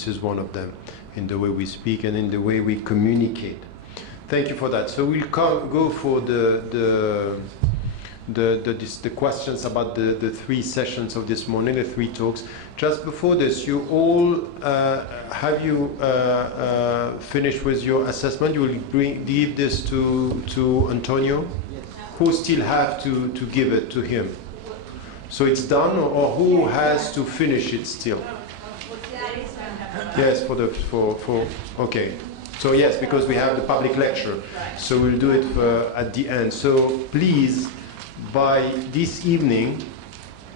this is one of them, in the way we speak and in the way we communicate. Thank you for that. So we'll go for the questions about the 3 sessions of this morning, the 3 talks. Just before this, you all, have you finished with your assessment? You will give this to Antonio? Yes. Who still have to give it to him? So it's done, or who has to finish it still? Yes, okay. So yes, because we have the public lecture, so we'll do it at the end. So please, by this evening,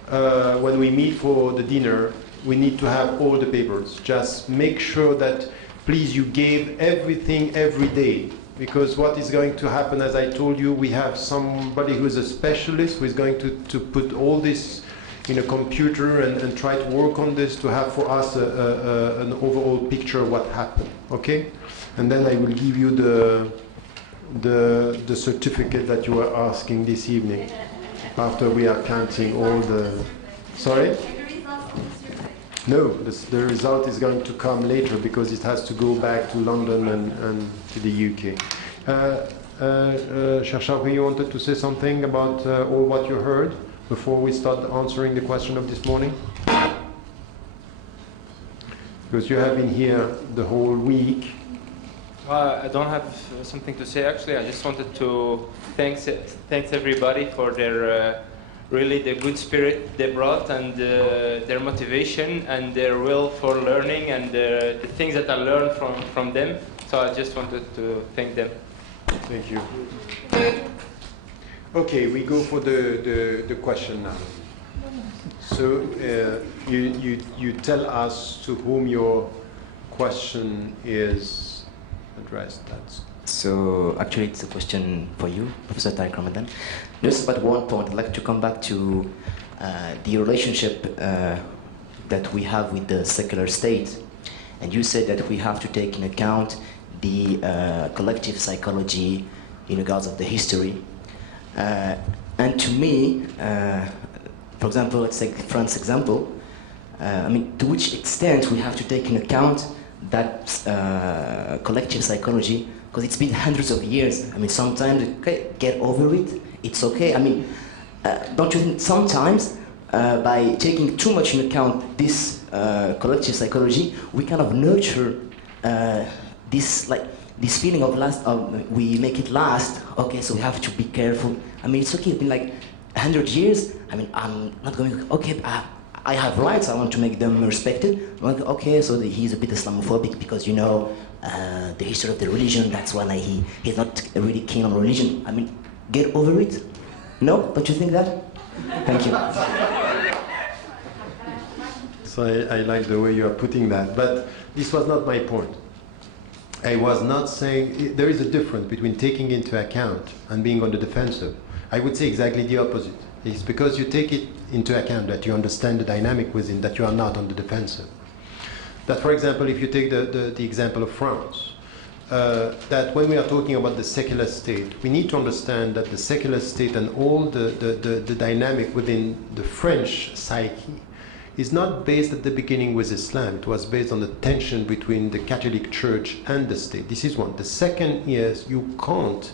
when we meet for the dinner, we need to have all the papers. Just make sure that, please, you gave everything every day. Because what is going to happen, as I told you, we have somebody who is a specialist who is going to put all this in a computer and try to work on this to have for us an overall picture of what happened. Okay? And then I will give you the certificate that you were asking this evening, after we are counting all the... Sorry? No, the result is going to come later because it has to go back to London and to the UK. Chercheur, you wanted to say something about all what you heard before we start answering the question of this morning? Because you have been here the whole week. I don't have something to say actually. I just wanted to thanks everybody for their really the good spirit they brought and their motivation and their will for learning and the things that I learned from them. So I just wanted to thank them. Thank you. Okay, we go for the question now. So you tell us to whom your question is addressed. So actually it's a question for you, Professor Tariq Ramadan. Just about one point, I'd like to come back to the relationship that we have with the secular state. And you said that we have to take into account the collective psychology in regards of the history. And to me, for example, let's take France example, I mean, to which extent we have to take into account that collective psychology, because it's been hundreds of years. I mean, sometimes, okay, get over it, it's okay. I mean, don't you think sometimes by taking too much into account this collective psychology, we kind of nurture this feeling of we make it last, okay, so we have to be careful. I mean, it's okay, it's been like 100 years, I mean, I'm not going, okay, I have rights, I want to make them respected. Okay, so he's a bit Islamophobic because, you know, the history of the religion, that's why he's not really keen on religion. I mean, get over it. No? Don't you think that? Thank you. So I like the way you are putting that, but this was not my point. I was not saying, there is a difference between taking into account and being on the defensive. I would say exactly the opposite. It's because you take it into account that you understand the dynamic within, that you are not on the defensive. That, for example, if you take the example of France, that when we are talking about the secular state, we need to understand that the secular state and all the dynamic within the French psyche is not based at the beginning with Islam. It was based on the tension between the Catholic Church and the state. This is one. The second is you can't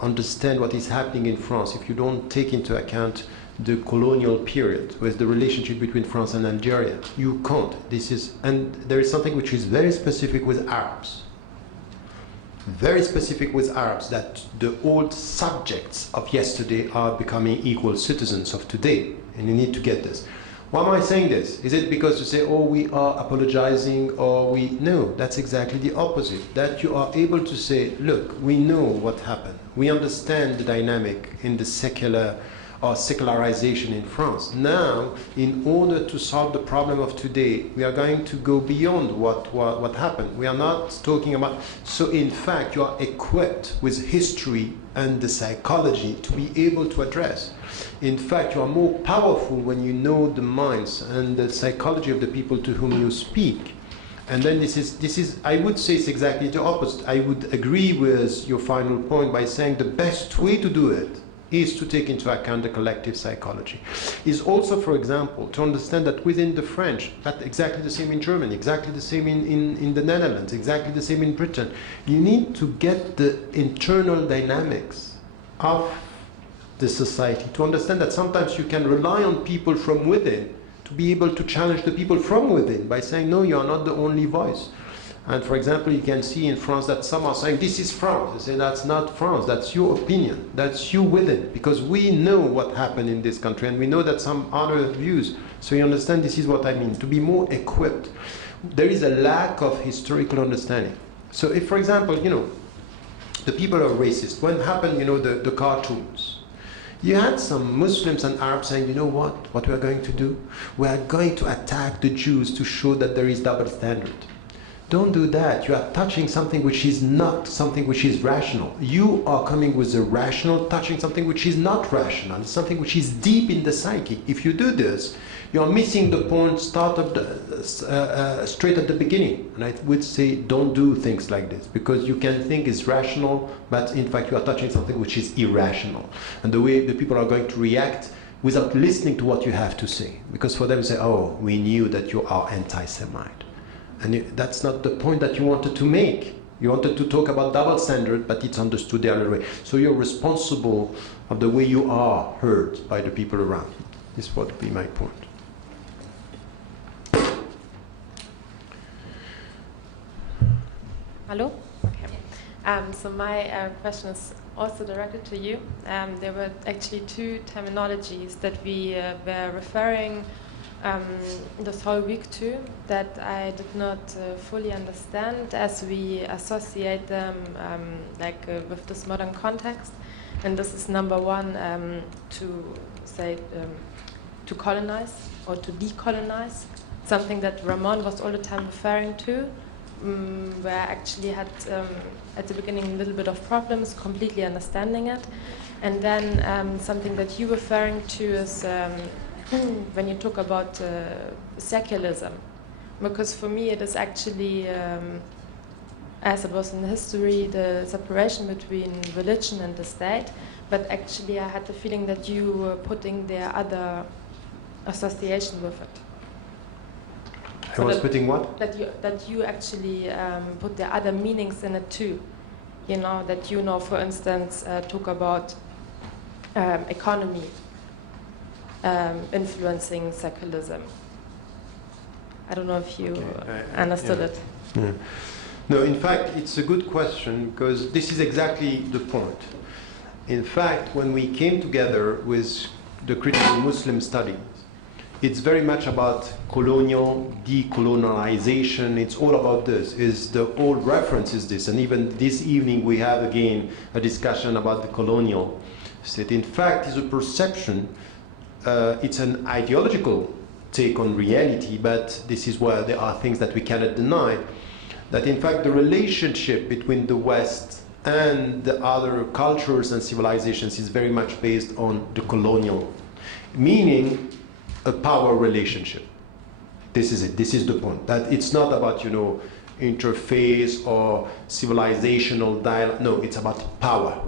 understand what is happening in France if you don't take into account the colonial period with the relationship between France and Algeria. You can't. And there is something which is very specific with Arabs. Very specific with Arabs, that the old subjects of yesterday are becoming equal citizens of today. And you need to get this. Why am I saying this? Is it because you say, oh, we are apologizing, or we... No, that's exactly the opposite. That you are able to say, look, we know what happened. We understand the dynamic in the secular or secularization in France. Now, in order to solve the problem of today, we are going to go beyond what happened. We are not talking about... So in fact, you are equipped with history and the psychology to be able to address. In fact, you are more powerful when you know the minds and the psychology of the people to whom you speak. And then this is, I would say it's exactly the opposite. I would agree with your final point by saying the best way to do it is to take into account the collective psychology. Is also, for example, to understand that within the French, that's exactly the same in Germany, exactly the same in the Netherlands, exactly the same in Britain. You need to get the internal dynamics of the society to understand that sometimes you can rely on people from within to be able to challenge the people from within by saying, no, you are not the only voice. And for example, you can see in France that some are saying, this is France. They say, that's not France, that's your opinion, that's you within. Because we know what happened in this country, and we know that some other views. So you understand, this is what I mean, to be more equipped. There is a lack of historical understanding. So if, for example, the people are racist, when happened, the cartoons, you had some Muslims and Arabs saying, you know what we are going to do? We are going to attack the Jews to show that there is double standard. Don't do that. You are touching something which is not something which is rational. You are coming with a rational, touching something which is not rational, something which is deep in the psyche. If you do this, you are missing the point straight at the beginning. And I would say don't do things like this, because you can think it's rational, but in fact you are touching something which is irrational. And the way the people are going to react without listening to what you have to say. Because for them, say, oh, we knew that you are anti-Semite. And that's not the point that you wanted to make. You wanted to talk about double standard, but it's understood the other way. So you're responsible of the way you are heard by the people around you. This would be my point. Hello? Okay. So my question is also directed to you. There were actually two terminologies that we were referring this whole week to that I did not fully understand, as we associate them with this modern context. And this is number one, to colonize or to decolonize, something that Ramon was all the time referring to, where I actually had at the beginning a little bit of problems completely understanding it. And then something that you're referring to is when you talk about secularism, because for me it is actually, as it was in history, the separation between religion and the state, but actually I had the feeling that you were putting their other association with it. I was putting what? That you actually put the other meanings in it too. That for instance, talk about economy influencing secularism. I don't know if you understood it. Yeah. No, in fact, it's a good question, because this is exactly the point. In fact, when we came together with the critical Muslim studies, it's very much about colonial decolonialization. It's all about this. The old reference is this, and even this evening we have again a discussion about the colonial state. In fact, it's a perception. It's an ideological take on reality, but this is where there are things that we cannot deny, that in fact the relationship between the West and the other cultures and civilizations is very much based on the colonial, meaning a power relationship. This is it. This is the point. That it's not about, interface or civilizational dialogue. No, it's about power.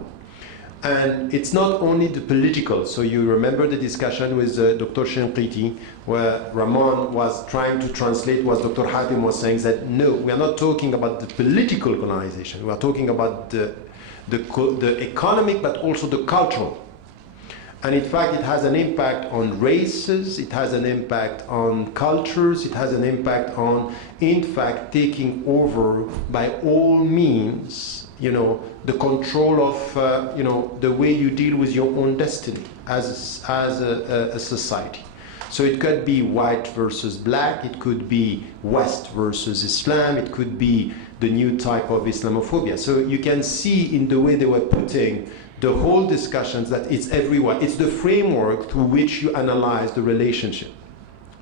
And it's not only the political. So you remember the discussion with Dr. Shinqiti, where Ramon was trying to translate what Dr. Hatim was saying, that no, we are not talking about the political colonization. We are talking about the economic, but also the cultural. And in fact, it has an impact on races, it has an impact on cultures, it has an impact on, in fact, taking over by all means, the control of, the way you deal with your own destiny as a society. So it could be white versus black, it could be West versus Islam, it could be the new type of Islamophobia. So you can see in the way they were putting the whole discussions that it's everywhere. It's the framework through which you analyze the relationship.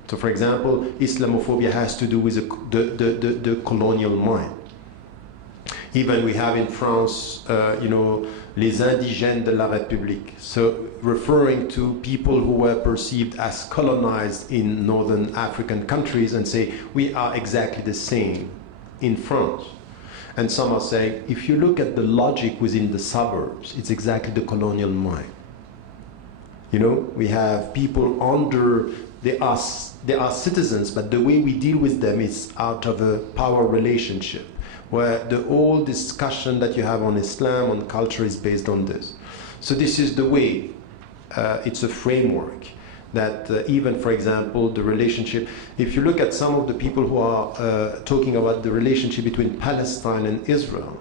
So for example, Islamophobia has to do with the colonial mind. Even we have in France, les indigènes de la République. So referring to people who were perceived as colonized in northern African countries and say, we are exactly the same in France. And some are saying, if you look at the logic within the suburbs, it's exactly the colonial mind. You know, we have people under, they are citizens, but the way we deal with them is out of a power relationship, where the whole discussion that you have on Islam, on culture, is based on this. So this is the way, it's a framework that even, for example, the relationship, if you look at some of the people who are talking about the relationship between Palestine and Israel,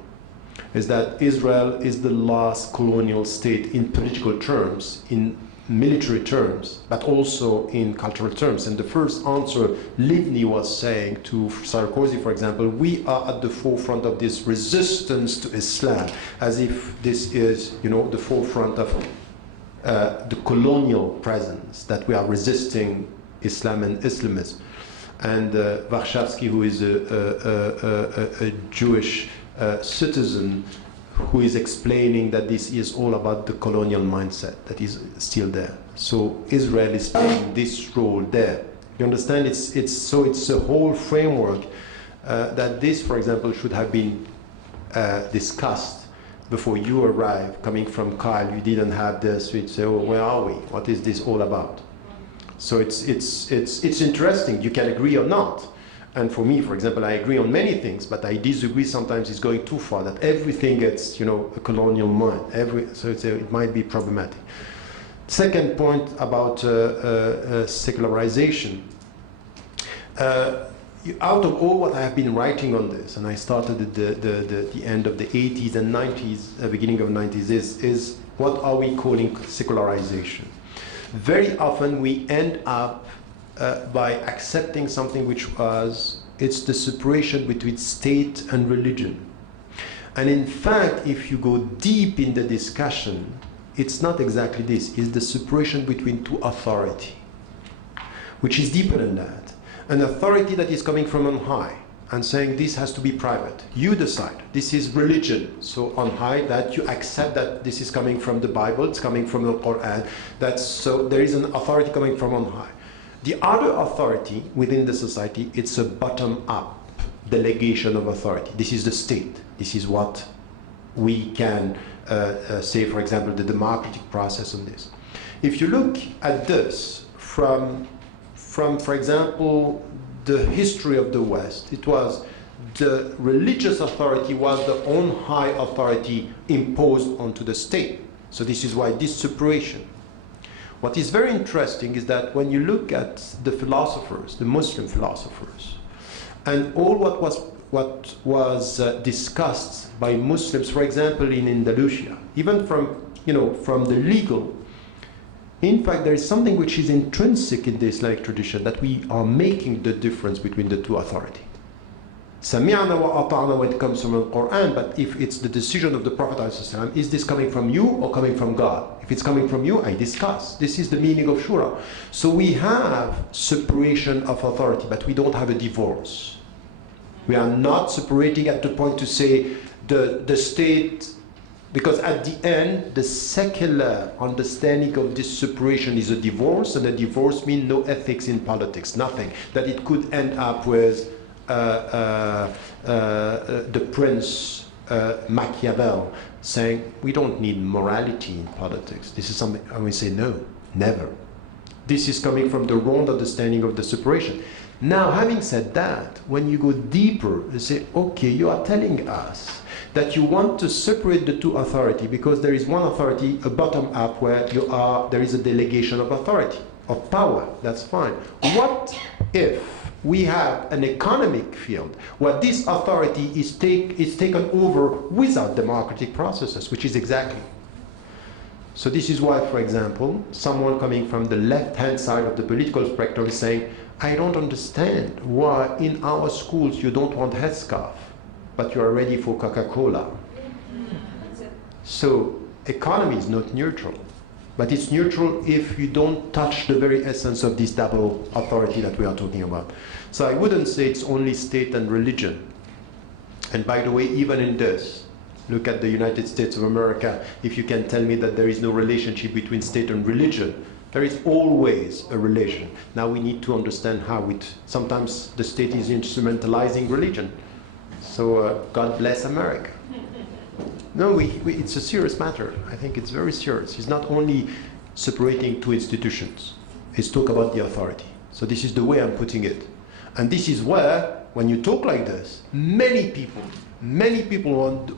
is that Israel is the last colonial state in political terms, in military terms, but also in cultural terms. And the first answer Livni was saying to Sarkozy, for example, we are at the forefront of this resistance to Islam, as if this is, you know, the forefront of the colonial presence, that we are resisting Islam and Islamism. And Warshawski, who is a Jewish citizen, who is explaining that this is all about the colonial mindset that is still there. So Israel is playing this role there. You understand? It's a whole framework that this, for example, should have been discussed before you arrived. Coming from CILE, you didn't have this. You'd say, oh, where are we? What is this all about? So it's interesting. You can agree or not. And for me, for example, I agree on many things, but I disagree sometimes it's going too far, that everything gets, you know, a colonial mind. So it might be problematic. Second point about secularization. Out of all what I have been writing on this, and I started at the end of the 80s and 90s, beginning of 90s, is what are we calling secularization? Very often we end up by accepting something which was, it's the separation between state and religion. And in fact, if you go deep in the discussion, it's not exactly this. It's the separation between two authority, which is deeper than that. An authority that is coming from on high and saying this has to be private. You decide. This is religion. So on high, that you accept that this is coming from the Bible, it's coming from the Quran. So there is an authority coming from on high. The other authority within the society, it's a bottom-up delegation of authority. This is the state. This is what we can say, for example, the democratic process on this. If you look at this from, for example, the history of the West, it was the religious authority was the on high authority imposed onto the state. So this is why this separation. What is very interesting is that when you look at the philosophers, the Muslim philosophers, and all what was discussed by Muslims, for example, in Andalusia, even from the legal, in fact, there is something which is intrinsic in the Islamic tradition, that we are making the difference between the two authorities. Sami'na wa ata'na when it comes from the Quran, but if it's the decision of the Prophet ﷺ, is this coming from you or coming from God? If it's coming from you, I discuss. This is the meaning of shura. So we have separation of authority, but we don't have a divorce. We are not separating at the point to say the state, because at the end, the secular understanding of this separation is a divorce, and a divorce means no ethics in politics, nothing. That it could end up with the prince Machiavel saying, we don't need morality in politics. This is something, and we say, no, never. This is coming from the wrong understanding of the separation. Now, having said that, when you go deeper, you say, okay, you are telling us that you want to separate the two authority because there is one authority, a bottom up, where there is a delegation of authority, of power. That's fine. What if we have an economic field where this authority is taken over without democratic processes, which is exactly. So this is why, for example, someone coming from the left-hand side of the political spectrum is saying, I don't understand why in our schools you don't want headscarf, but you are ready for Coca-Cola. So economy is not neutral. But it's neutral if you don't touch the very essence of this double authority that we are talking about. So I wouldn't say it's only state and religion. And by the way, even in this, look at the United States of America. If you can tell me that there is no relationship between state and religion, there is always a relation. Now we need to understand how sometimes the state is instrumentalizing religion. So God bless America. No, it's a serious matter. I think it's very serious. It's not only separating two institutions. It's talk about the authority. So this is the way I'm putting it. And this is where, when you talk like this, many people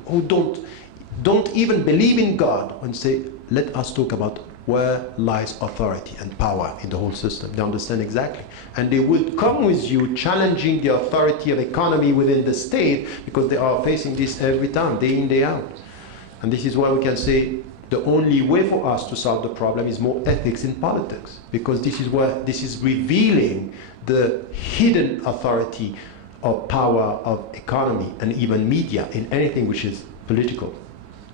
who don't even believe in God, when say, let us talk about where lies authority and power in the whole system. They understand exactly. And they would come with you challenging the authority of economy within the state, because they are facing this every time, day in, day out. And this is why we can say the only way for us to solve the problem is more ethics in politics, because this is revealing the hidden authority of power of economy and even media in anything which is political.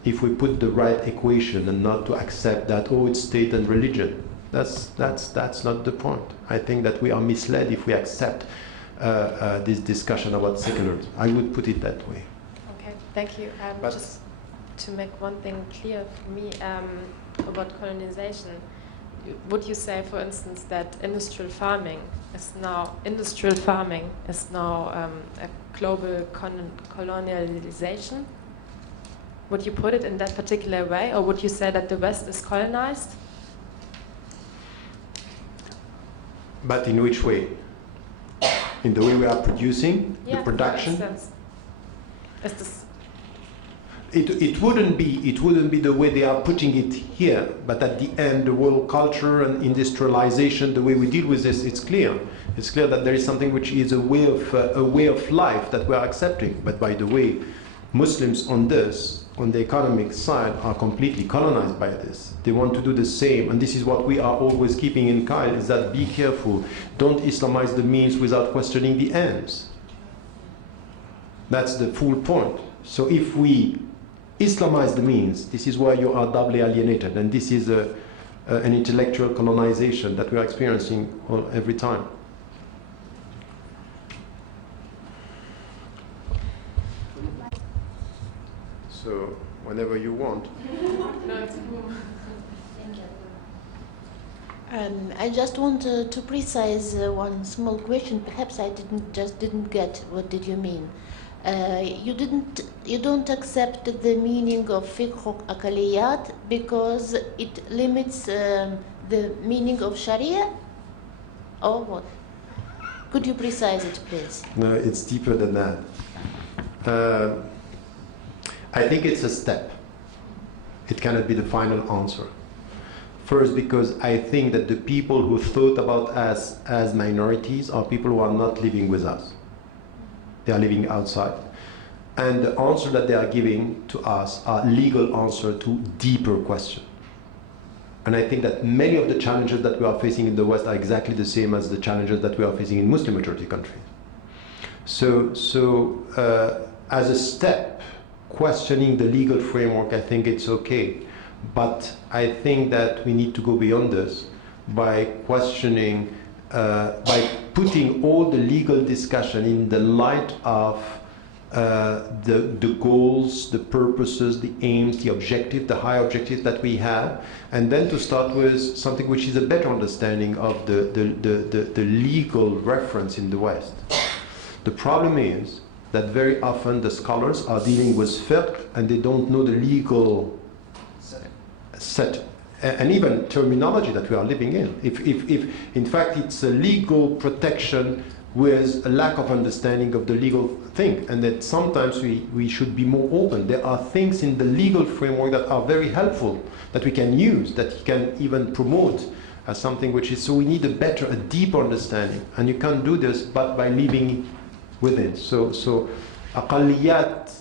If we put the right equation and not to accept that, oh, it's state and religion, that's not the point. I think that we are misled if we accept this discussion about secularism. I would put it that way. Okay, thank you. Just to make one thing clear for me about colonization, would you say, for instance, that industrial farming is now a global colonialization? Would you put it in that particular way, or would you say that the West is colonized? But in which way? In the way we are producing, the production? That makes sense. Is this It wouldn't be the way they are putting it here, but at the end, the world culture and industrialization, the way we deal with this, it's clear. It's clear that there is something which is a way of life that we are accepting. But by the way, Muslims on the economic side, are completely colonized by this. They want to do the same, and this is what we are always keeping in CILE, is that be careful. Don't Islamize the means without questioning the ends. That's the full point. So if we Islamize the means, this is where you are doubly alienated, and this is an intellectual colonization that we are experiencing every time. So, whenever you want. I just want to precise one small question. Perhaps I didn't get. What did you mean? You don't accept the meaning of fiqh akaliyat because it limits the meaning of Sharia, or what? Could you precise it, please? No, it's deeper than that. I think it's a step. It cannot be the final answer. First, because I think that the people who thought about us as minorities are people who are not living with us. They are living outside. And the answer that they are giving to us are legal answer to deeper questions. And I think that many of the challenges that we are facing in the West are exactly the same as the challenges that we are facing in Muslim majority countries. So as a step, questioning the legal framework, I think it's okay. But I think that we need to go beyond this by questioning, by putting all the legal discussion in the light of the goals, the purposes, the aims, the objective, the high objectives that we have, and then to start with something which is a better understanding of the legal reference in the West. The problem is that very often the scholars are dealing with fiqh and they don't know the legal set and even terminology that we are living in. If in fact it's a legal protection with a lack of understanding of the legal thing, and that sometimes we should be more open. There are things in the legal framework that are very helpful, that we can use, that can even promote as something which is, so we need a deeper understanding, and you can't do this but by living within. So aqalliyat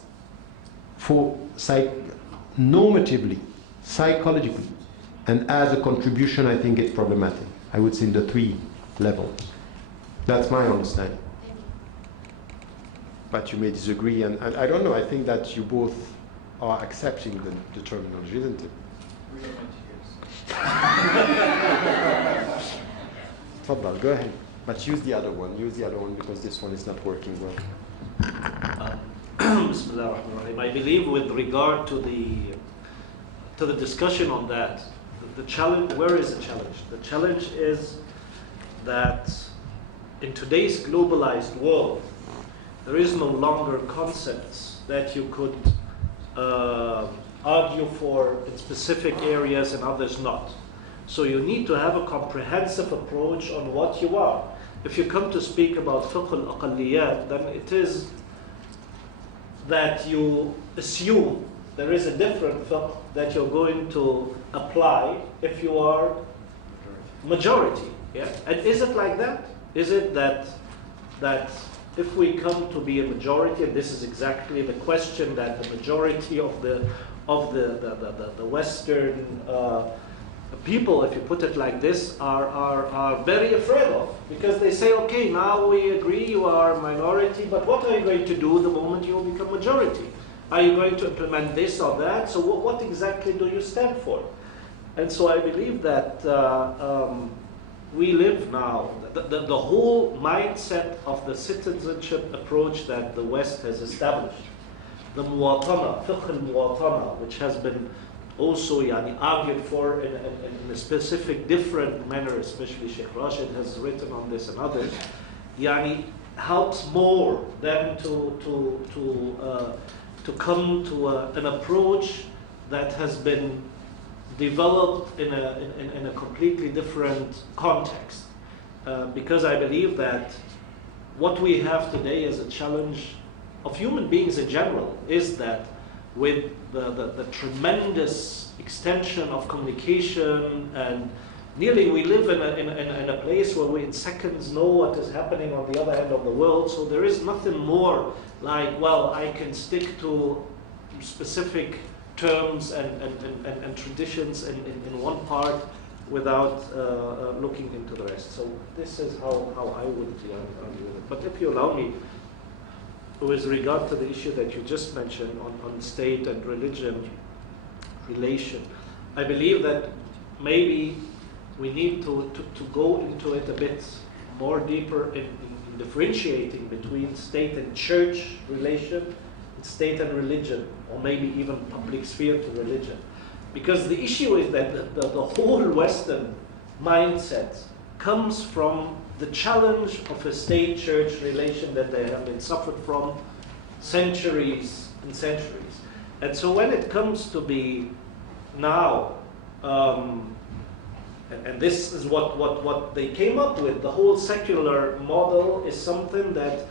for normatively, psychologically, and as a contribution, I think it's problematic. I would say in the 3 levels. That's my understanding. But you may disagree, and I don't know, I think that you both are accepting the terminology, isn't it? Tafadhal, go ahead. But use the other one because this one is not working well. Bismillah ar-Rahman ar-Rahim. I believe with regard to the discussion on that, the challenge, where is the challenge? The challenge is that in today's globalized world, there is no longer concepts that you could argue for in specific areas and others not. So you need to have a comprehensive approach on what you are. If you come to speak about fiqh al-aqalliyat, then it is that you assume there is a different fiqh that you're going to apply if you are majority. Yeah? And is it like that? Is it that if we come to be a majority, and this is exactly the question that the majority of the Western people, if you put it like this, are very afraid of, because they say, okay, now we agree you are a minority, but what are you going to do the moment you become majority? Are you going to implement this or that? So what exactly do you stand for? And so I believe that we live now, the whole mindset of the citizenship approach that the West has established, the muwatana, fiqh al-muwatana, which has been also argued for in a specific different manner, especially Sheikh Rashid has written on this and others, helps more than to come to an approach that has been developed in a completely different context. Because I believe that what we have today as a challenge of human beings in general is that with the tremendous extension of communication, and nearly we live in a place where we in seconds know what is happening on the other end of the world, so there is nothing more like, well, I can stick to specific terms and traditions in one part without looking into the rest. So this is how I would argue with it. But if you allow me, with regard to the issue that you just mentioned on state and religion relation, I believe that maybe we need to go into it a bit more deeper in differentiating between state and church relation, state and religion, or maybe even public sphere to religion. Because the issue is that the whole Western mindset comes from the challenge of a state-church relation that they have been suffered from centuries and centuries. And so when it comes to be now, and this is what they came up with, the whole secular model is something that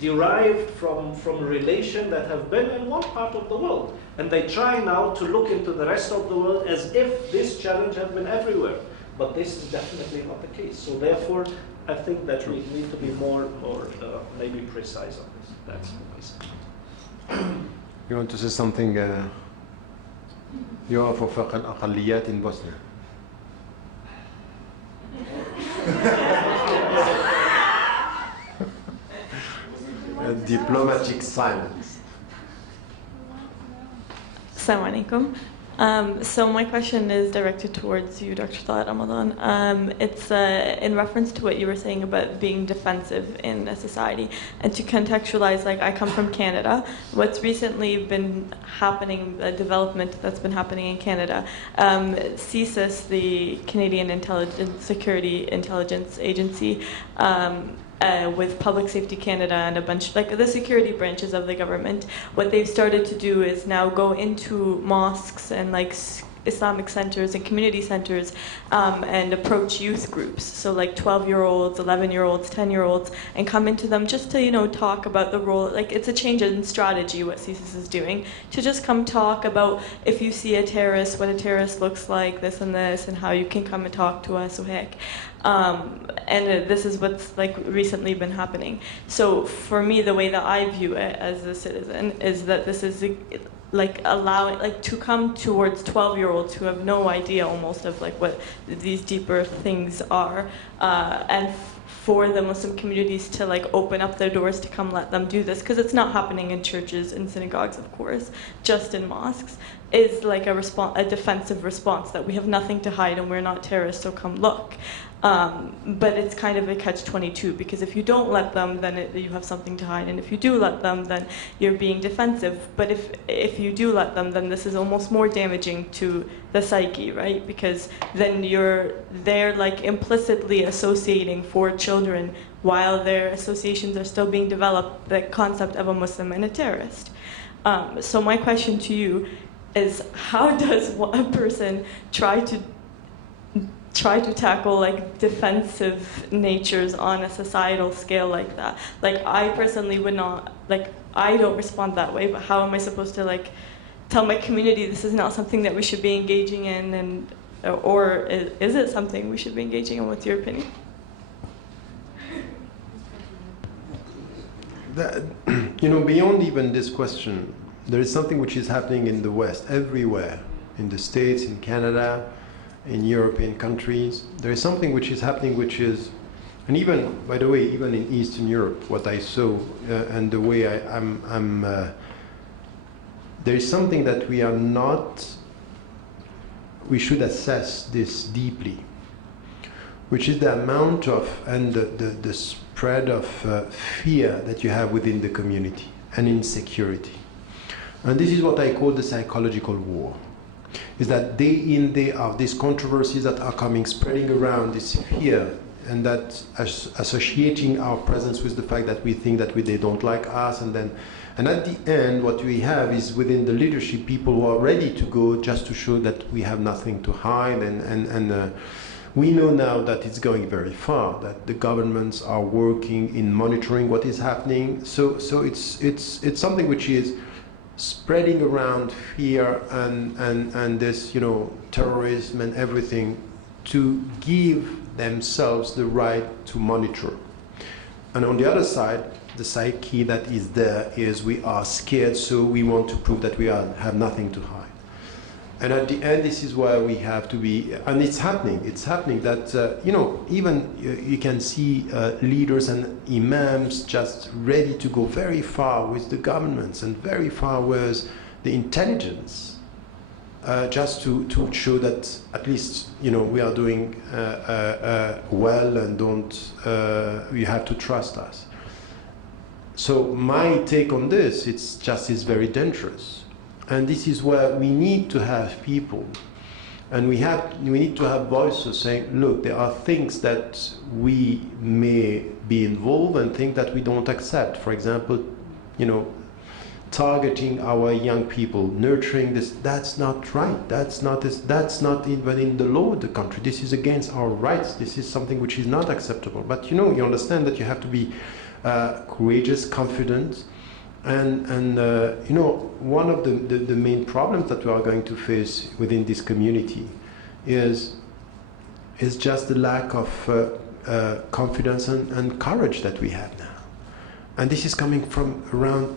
derived from relation that have been in one part of the world. And they try now to look into the rest of the world as if this challenge had been everywhere. But this is definitely not the case. So therefore, I think that we need to be more maybe precise on this. That's what I say. You want to say something? You are for fiqh al-aqalliyat in Bosnia. A diplomatic silence. Assalamu alaikum. So my question is directed towards you, Dr. Tariq Ramadan. It's in reference to what you were saying about being defensive in a society, and to contextualize, like, I come from Canada. What's recently been happening, a development that's been happening in Canada, CSIS, the Canadian Security Intelligence Agency, with Public Safety Canada and a bunch, like the security branches of the government, what they've started to do is now go into mosques and like Islamic centers and community centers and approach youth groups. So like 12-year-olds, 11-year-olds, 10-year-olds, and come into them just to, talk about the role. Like, it's a change in strategy what CSIS is doing, to just come talk about if you see a terrorist, what a terrorist looks like, this, and how you can come and talk to us. And this is what's like recently been happening. So for me, the way that I view it as a citizen is that this is like allowing, like, to come towards 12-year-olds who have no idea almost of like what these deeper things are, and for the Muslim communities to like open up their doors to come let them do this, because it's not happening in churches and synagogues, of course, just in mosques, is like a defensive response that we have nothing to hide and we're not terrorists, so come look. But it's kind of a catch-22, because if you don't let them, then you have something to hide, and if you do let them, then you're being defensive. But if you do let them, then this is almost more damaging to the psyche, right? Because then they're like implicitly associating for children, while their associations are still being developed, the concept of a Muslim and a terrorist. So my question to you is, how does a person try to try to tackle like defensive natures on a societal scale like that. Like I personally would not, like I don't respond that way, but how am I supposed to like tell my community this is not something that we should be engaging in, and or is it something we should be engaging in? What's your opinion? Beyond even this question, there is something which is happening in the West, everywhere, in the States, in Canada, in European countries. There is something which is happening which is, and even, by the way, even in Eastern Europe, what I saw and the way there is something that we should assess this deeply, which is the amount of, and the spread of fear that you have within the community and insecurity. And this is what I call the psychological war. Is that day in, day out, these controversies that are coming, spreading around, this fear, and that associating our presence with the fact that we think that they don't like us, and at the end, what we have is within the leadership people who are ready to go just to show that we have nothing to hide, and we know now that it's going very far, that the governments are working in monitoring what is happening. So it's something which is spreading around fear and this, terrorism and everything, to give themselves the right to monitor. And on the other side, the psyche that is there is we are scared, so we want to prove that we have nothing to hide. And at the end, this is where we have to be, and it's happening that, even you can see leaders and imams just ready to go very far with the governments and very far with the intelligence, just to show that at least, we are doing well, and you have to trust us. So my take on this, it's very dangerous. And this is where we need to have people, and we need to have voices saying, look, there are things that we may be involved and things that we don't accept. For example, targeting our young people, nurturing this, that's not right. That's not even in the law of the country. This is against our rights. This is something which is not acceptable. But you understand that you have to be courageous, confident. And one of the main problems that we are going to face within this community is just the lack of confidence and courage that we have now. And this is coming from around,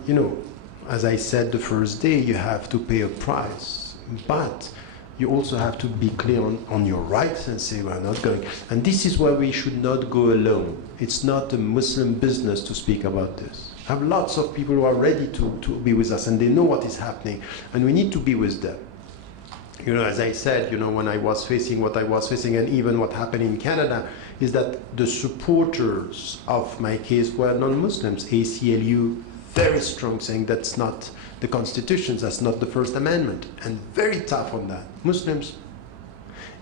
as I said the first day, you have to pay a price. But you also have to be clear on your rights and say, we're not going. And this is where we should not go alone. It's not a Muslim business to speak about this. I have lots of people who are ready to be with us, and they know what is happening, and we need to be with them. As I said, when I was facing what I was facing, and even what happened in Canada, is that the supporters of my case were non-Muslims. ACLU, very strong, saying that's not the Constitution, that's not the First Amendment, and very tough on that. Muslims,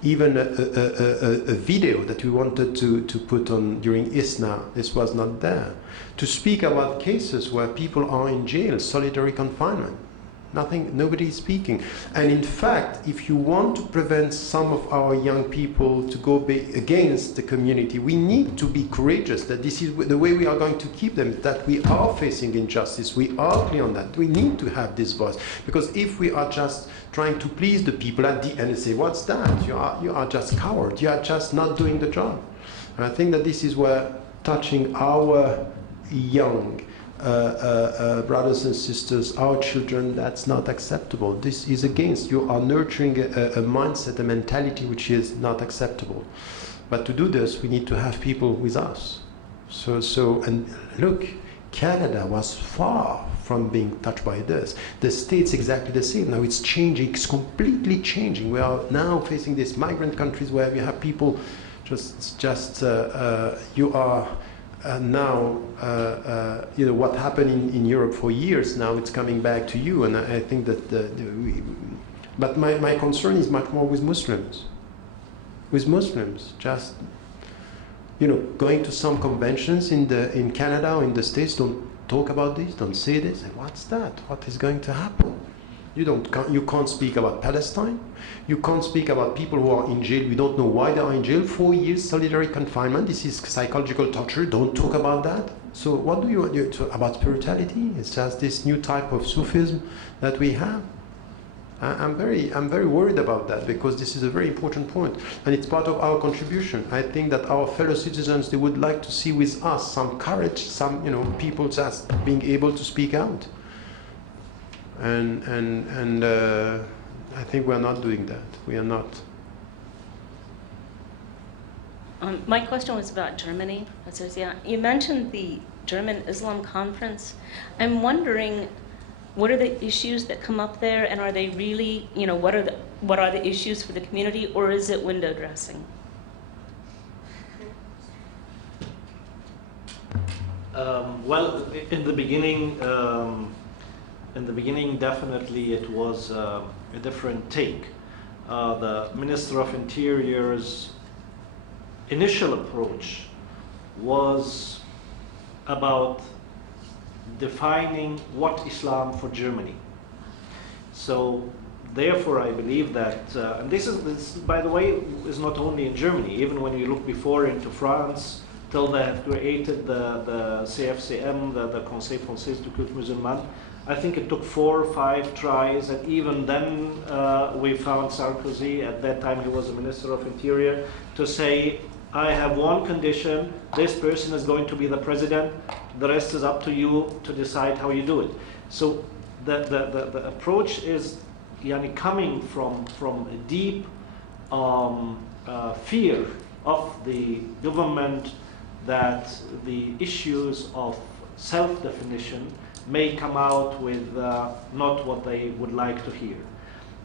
even a video that we wanted to put on during ISNA, this was not there. To speak about cases where people are in jail, solitary confinement. Nobody is speaking. And in fact, if you want to prevent some of our young people to go against the community, we need to be courageous, that this is the way we are going to keep them, that we are facing injustice, we are clear on that. We need to have this voice. Because if we are just trying to please the people at the end and say, what's that? You are just cowards, you are just not doing the job. And I think that this is where touching our young brothers and sisters, our children, that's not acceptable. This is against, you are nurturing a mindset, a mentality which is not acceptable. But to do this, we need to have people with us. And look, Canada was far from being touched by this. The States exactly the same. Now it's changing, it's completely changing. We are now facing these migrant countries where we have people you are now, what happened in Europe for years, now it's coming back to you. And I think that, but my concern is much more with Muslims. With Muslims, just, going to some conventions in Canada or in the States, don't talk about this, don't say this. And what's that? What is going to happen? You can't speak about Palestine. You can't speak about people who are in jail. We don't know why they are in jail. 4 years solitary confinement. This is psychological torture. Don't talk about that. So what do you about spirituality? It's just this new type of Sufism that we have. I'm very worried about that, because this is a very important point, and it's part of our contribution. I think that our fellow citizens, they would like to see with us some courage, some people just being able to speak out. And I think we are not doing that. We are not. My question was about Germany. You mentioned the German Islam Conference. I'm wondering, what are the issues that come up there, and are they really, what are the issues for the community, or is it window dressing? Well, in the beginning, definitely it was a different take. The Minister of Interior's initial approach was about defining what Islam for Germany. So therefore I believe that, and this by the way is not only in Germany, even when you look before into France, till they have created the CFCM, the Conseil Français du Culte Musulman, I think it took 4 or 5 tries, and even then we found Sarkozy, at that time he was the Minister of Interior, to say, I have one condition, this person is going to be the president, the rest is up to you to decide how you do it. So the approach is coming from a deep fear of the government that the issues of self-definition may come out with not what they would like to hear.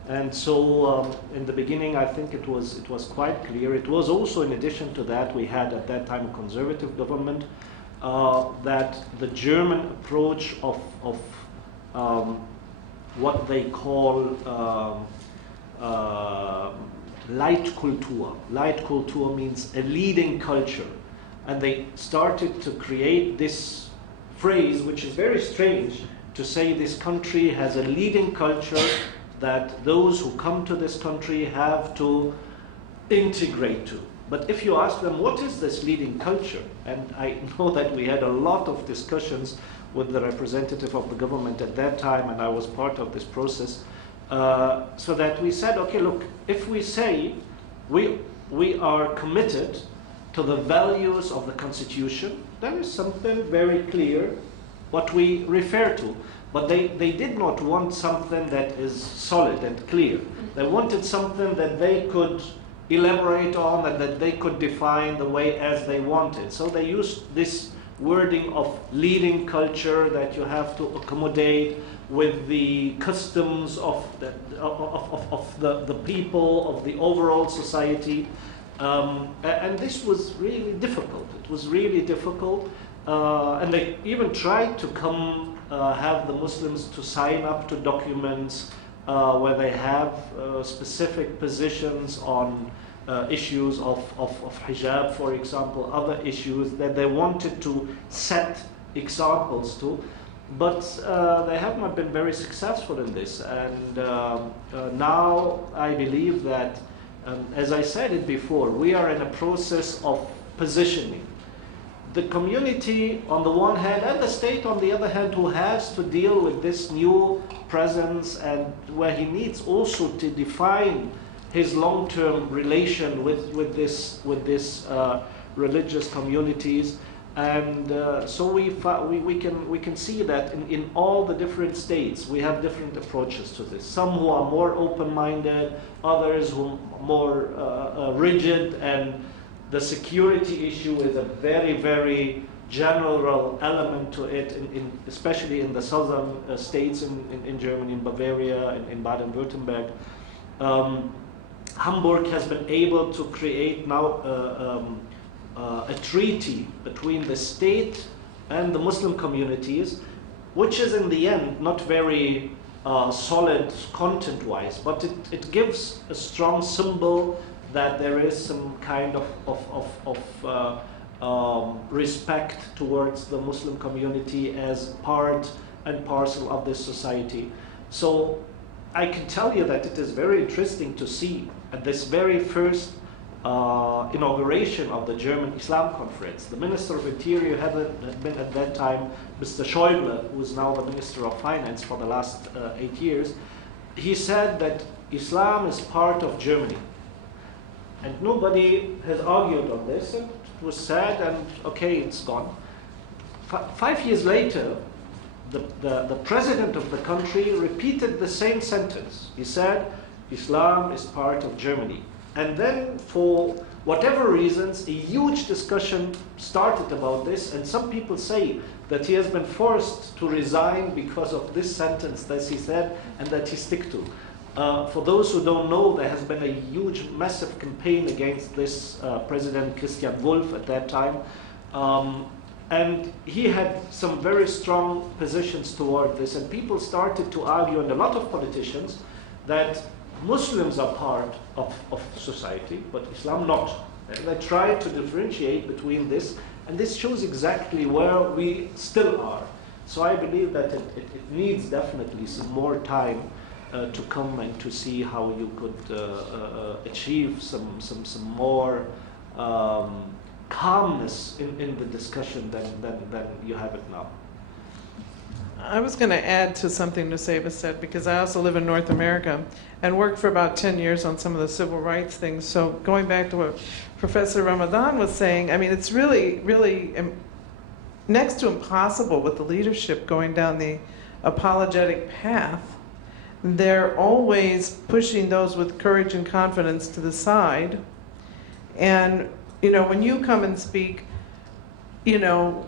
And so in the beginning, I think it was quite clear. It was also, in addition to that, we had at that time a conservative government, that the German approach of what they call Leitkultur. Leitkultur means a leading culture. And they started to create this phrase, which is very strange, to say this country has a leading culture that those who come to this country have to integrate to. But if you ask them, what is this leading culture? And I know that we had a lot of discussions with the representative of the government at that time, and I was part of this process, so that we said, okay, look, if we say we are committed to the values of the Constitution, there is something very clear what we refer to. But they did not want something that is solid and clear. They wanted something that they could elaborate on and that they could define the way as they wanted. So they used this wording of leading culture, that you have to accommodate with the customs of the people, of the overall society. And this was really difficult. It was really difficult. And they even tried to have the Muslims to sign up to documents where they have specific positions on issues of hijab, for example, other issues that they wanted to set examples to. But they have not been very successful in this. And now I believe that, as I said it before, we are in a process of positioning. The community on the one hand and the state on the other hand, who has to deal with this new presence, and where he needs also to define his long-term relation with this religious communities. And so we can see that in all the different states we have different approaches to this. Some who are more open-minded, others who are more rigid, and the security issue is a very, very general element to it, especially in the southern states in Germany, in Bavaria, in Baden-Württemberg. Hamburg has been able to create now a treaty between the state and the Muslim communities, which is in the end not very solid content-wise, but it gives a strong symbol that there is some kind of respect towards the Muslim community as part and parcel of this society. So I can tell you that it is very interesting to see at this very first inauguration of the German Islam Conference. The Minister of Interior had been at that time Mr. Schäuble, who is now the Minister of Finance for the last 8 years. He said that Islam is part of Germany. And nobody has argued on this, and it was said, and okay, it's gone. 5 years later, the president of the country repeated the same sentence. He said, Islam is part of Germany. And then, for whatever reasons, a huge discussion started about this, and some people say that he has been forced to resign because of this sentence that he said and that he stick to. For those who don't know, there has been a huge, massive campaign against this President Christian Wolff at that time. And he had some very strong positions toward this, and people started to argue, and a lot of politicians, that Muslims are part of society, but Islam not. And they tried to differentiate between this, and this shows exactly where we still are. So I believe that it needs definitely some more time to come and to see how you could achieve some more calmness in the discussion than you have it now. I was going to add to something Nusayba said, because I also live in North America and worked for about 10 years on some of the civil rights things. So going back to what Professor Ramadan was saying, I mean, it's really, really next to impossible with the leadership going down the apologetic path. They're always pushing those with courage and confidence to the side. And, you know, when you come and speak, you know,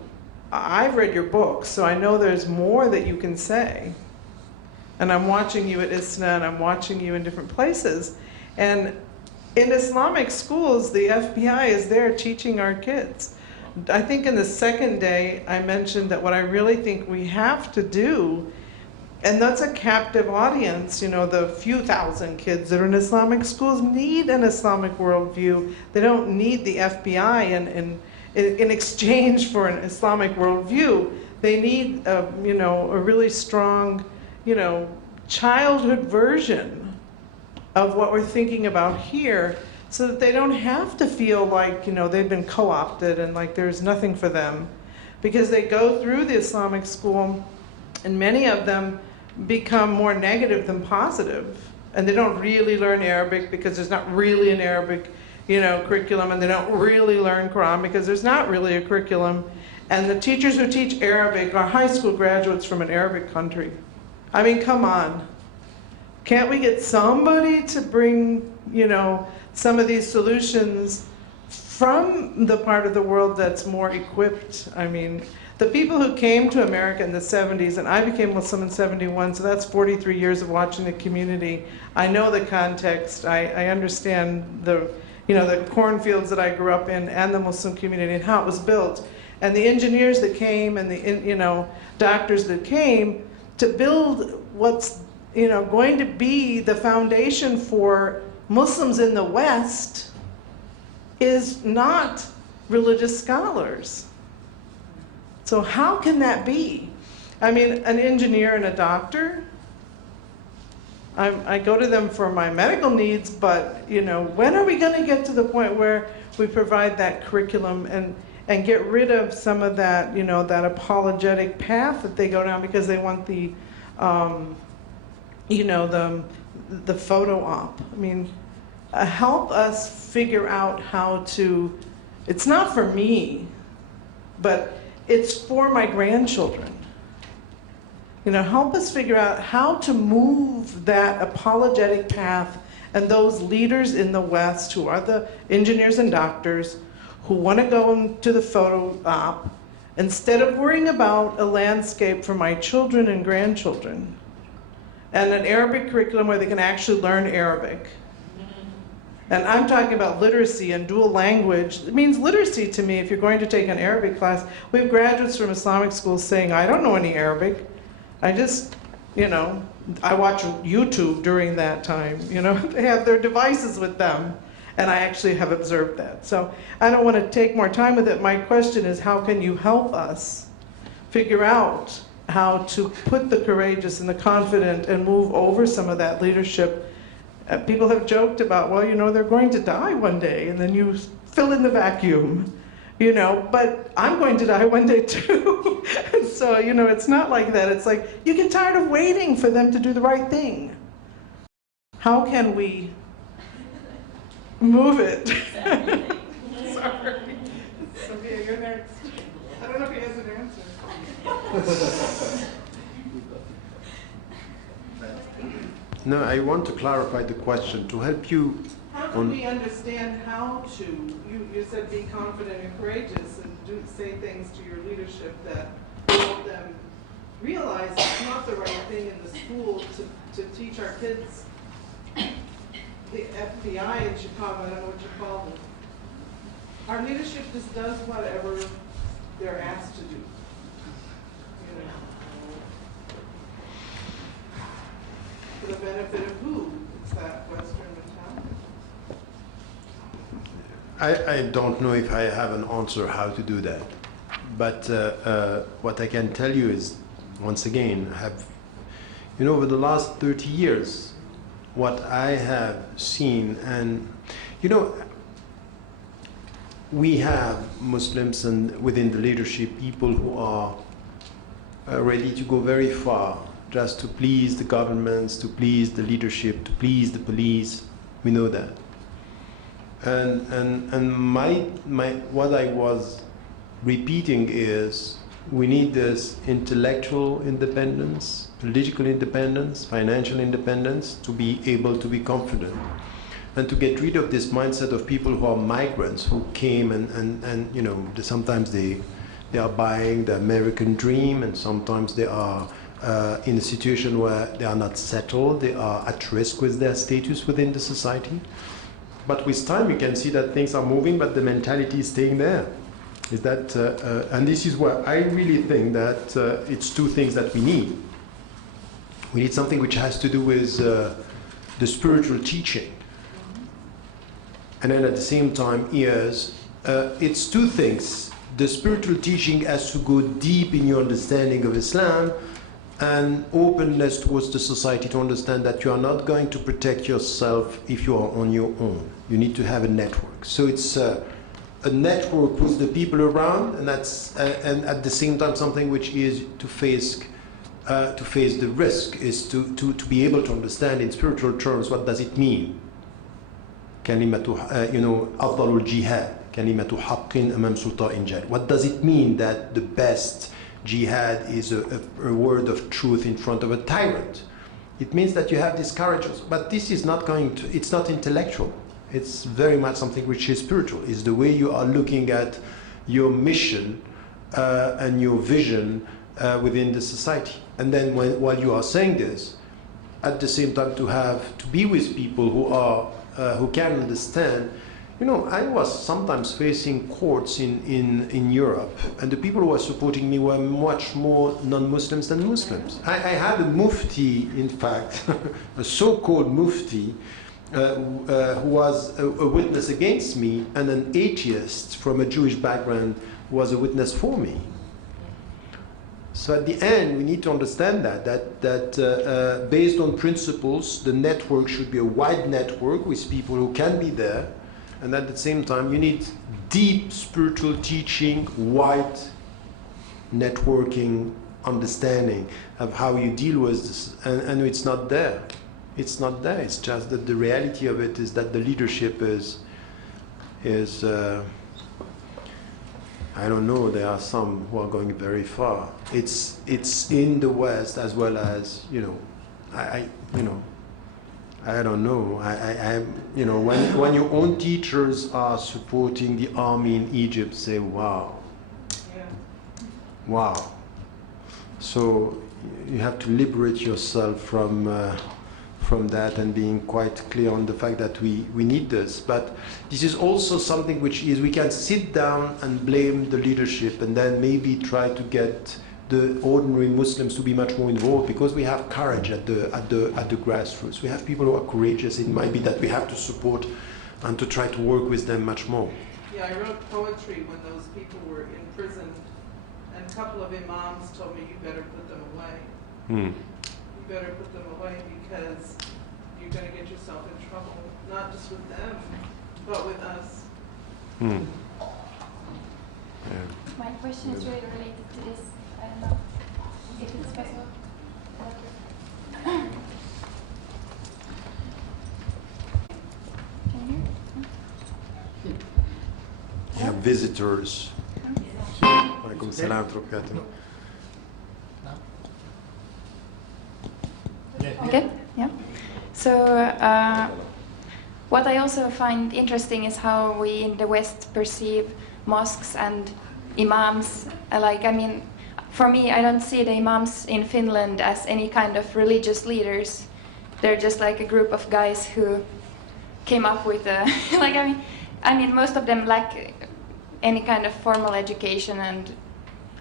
I've read your books, so I know there's more that you can say. And I'm watching you at ISNA, and I'm watching you in different places. And in Islamic schools, the FBI is there teaching our kids. I think in the second day, I mentioned that what I really think we have to do, and that's a captive audience, you know, the few thousand kids that are in Islamic schools need an Islamic worldview. They don't need the FBI in exchange for an Islamic worldview. They need, you know, a really strong, you know, childhood version of what we're thinking about here, so that they don't have to feel like, you know, they've been co-opted and like there's nothing for them. Because they go through the Islamic school, and many of them become more negative than positive. And they don't really learn Arabic because there's not really an Arabic, you know, curriculum, and they don't really learn Quran because there's not really a curriculum. And the teachers who teach Arabic are high school graduates from an Arabic country. I mean, come on. Can't we get somebody to bring, you know, some of these solutions from the part of the world that's more equipped? I mean, the people who came to America in the 70s, and I became Muslim in 71, so that's 43 years of watching the community. I know the context. I understand the, you know, the cornfields that I grew up in and the Muslim community and how it was built. And the engineers that came and the, you know, doctors that came to build what's, you know, going to be the foundation for Muslims in the West is not religious scholars. So how can that be? I mean, an engineer and a doctor, I go to them for my medical needs, but, you know, when are we going to get to the point where we provide that curriculum and get rid of some of that, you know, that apologetic path that they go down because they want the, you know, the photo op. I mean, help us figure out how to, it's not for me, but it's for my grandchildren. You know, help us figure out how to move that apologetic path, and those leaders in the West who are the engineers and doctors who want to go into the photo op, instead of worrying about a landscape for my children and grandchildren, and an Arabic curriculum where they can actually learn Arabic. And I'm talking about literacy and dual language. It means literacy to me if you're going to take an Arabic class. We have graduates from Islamic schools saying, I don't know any Arabic. I just, you know, I watch YouTube during that time. You know, they have their devices with them. And I actually have observed that. So I don't want to take more time with it. My question is, how can you help us figure out how to put the courageous and the confident and move over some of that leadership. People have joked about, well, you know, they're going to die one day, and then you fill in the vacuum, you know, but I'm going to die one day too. And so, you know, it's not like that. It's like, you get tired of waiting for them to do the right thing. How can we move it? Sorry. Sophia, you're next. I don't know if he has an answer. No, I want to clarify the question to help you. How can we understand how to, you said be confident and courageous and say things to your leadership that help them realize it's not the right thing in the school to teach our kids. The FBI in Chicago, I don't know what you call them. Our leadership just does whatever they're asked to do. You know. For the benefit of who? It's that Western mentality. I don't know if I have an answer how to do that. But what I can tell you is, once again, you know, over the last 30 years, what I have seen, and, you know, we have Muslims and within the leadership people who are ready to go very far just to please the governments, to please the leadership, to please the police. We know that. And my what I was repeating is we need this intellectual independence, political independence, financial independence to be able to be confident and to get rid of this mindset of people who are migrants who came and you know, sometimes they are buying the American dream, and sometimes they are in a situation where they are not settled, they are at risk with their status within the society. But with time you can see that things are moving, but the mentality is staying there. Is that, and this is where I really think that it's two things that we need. We need something which has to do with the spiritual teaching. And then at the same time, it's two things. The spiritual teaching has to go deep in your understanding of Islam, and openness towards the society to understand that you are not going to protect yourself if you are on your own. You need to have a network. So it's a network with the people around, and that's and at the same time something which is to face the risk, is to be able to understand in spiritual terms what does it mean. Kalimatu, you know, afdalul jihad, kalimatu haqqin amam sultan jahil. What does it mean that the best jihad is a word of truth in front of a tyrant? It means that you have this courage, but this is not going to, it's not intellectual. It's very much something which is spiritual. It's the way you are looking at your mission and your vision within the society. And then while you are saying this, at the same time to be with people who can understand. You know, I was sometimes facing courts in Europe, and the people who were supporting me were much more non-Muslims than Muslims. I had a mufti, in fact, a so-called mufti, who was a witness against me, and an atheist from a Jewish background was a witness for me. So at the end, we need to understand that based on principles, the network should be a wide network with people who can be there. And at the same time, you need deep spiritual teaching, wide networking, understanding of how you deal with this. And it's not there. It's not there. It's just that the reality of it is that the leadership is I don't know, there are some who are going very far. It's in the West as well as, you know, I don't know. You know, when your own teachers are supporting the army in Egypt, say, wow. Yeah. Wow. So you have to liberate yourself from that and being quite clear on the fact that we need this. But this is also something which is, we can sit down and blame the leadership and then maybe try to get the ordinary Muslims to be much more involved, because we have courage at the grassroots. We have people who are courageous. It might be that we have to support and to try to work with them much more. Yeah, I wrote poetry when those people were in prison, and a couple of imams told me, you better put them away. Hmm. You better put them away because you're going to get yourself in trouble, not just with them, but with us. Hmm. Yeah. My question is really related to this. I don't know if it's possible. Can you hear? We have visitors. Walaikum salam wa rahmatullah. Okay, yeah. So, what I also find interesting is how we in the West perceive mosques and imams. I mean, for me, I don't see the imams in Finland as any kind of religious leaders. They're just like a group of guys who came up with a, I mean, most of them lack any kind of formal education, and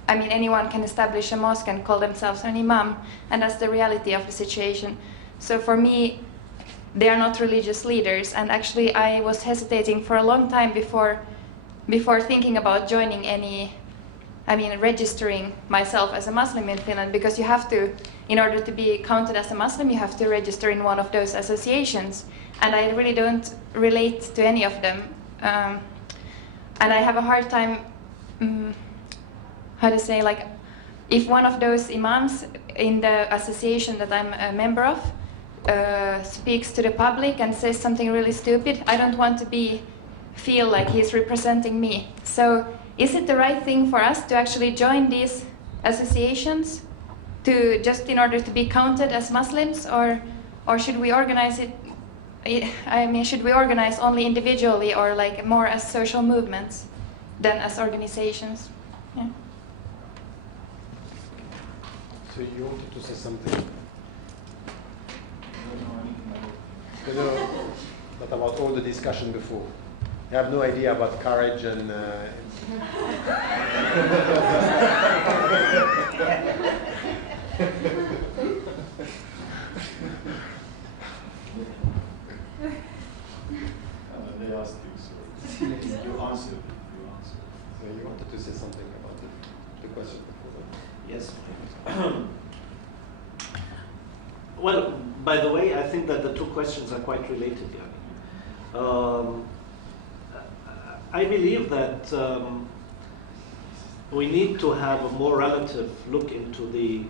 I mean, anyone can establish a mosque and call themselves an imam, and that's the reality of the situation. So for me, they are not religious leaders, and actually I was hesitating for a long time before thinking about joining registering myself as a Muslim in Finland, because you have to, in order to be counted as a Muslim, you have to register in one of those associations, and I really don't relate to any of them. And I have a hard time, if one of those imams in the association that I'm a member of speaks to the public and says something really stupid, I don't want to feel like he's representing me. So is it the right thing for us to actually join these associations just in order to be counted as Muslims, or should we organize it? I mean, should we organize only individually or like more as social movements than as organizations? Yeah. So you wanted to say something? No, but about all the discussion before. You have no idea about courage and. They asked you, so you answered. So you wanted to say something about the question before? Yes. Well, by the way, I think that the two questions are quite related. I believe that we need to have a more relative look into the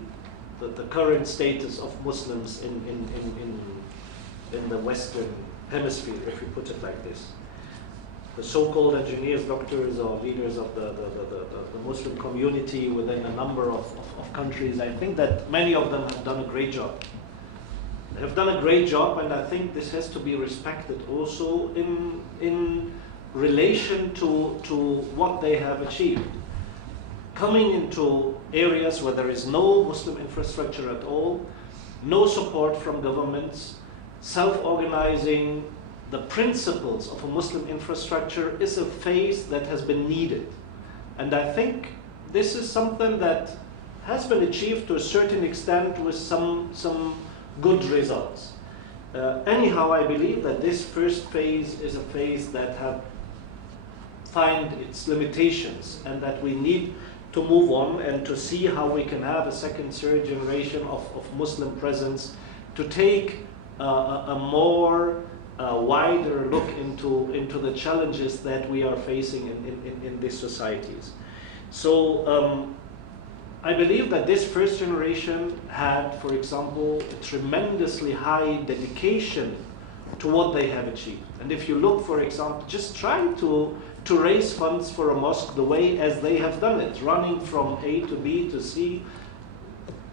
current status of Muslims in the Western Hemisphere, if we put it like this. The so-called engineers, doctors, or leaders of the Muslim community within a number of countries, I think that many of them have done a great job. They have done a great job, and I think this has to be respected also in relation to what they have achieved. Coming into areas where there is no Muslim infrastructure at all, no support from governments, self-organizing, the principles of a Muslim infrastructure is a phase that has been needed. And I think this is something that has been achieved to a certain extent with some good results. Anyhow, I believe that this first phase is a phase that find its limitations, and that we need to move on and to see how we can have a second, third generation of Muslim presence to take a more wider look into the challenges that we are facing in these societies. So I believe that this first generation had, for example, a tremendously high dedication to what they have achieved. And if you look, for example, just trying to raise funds for a mosque the way as they have done it, running from A to B to C,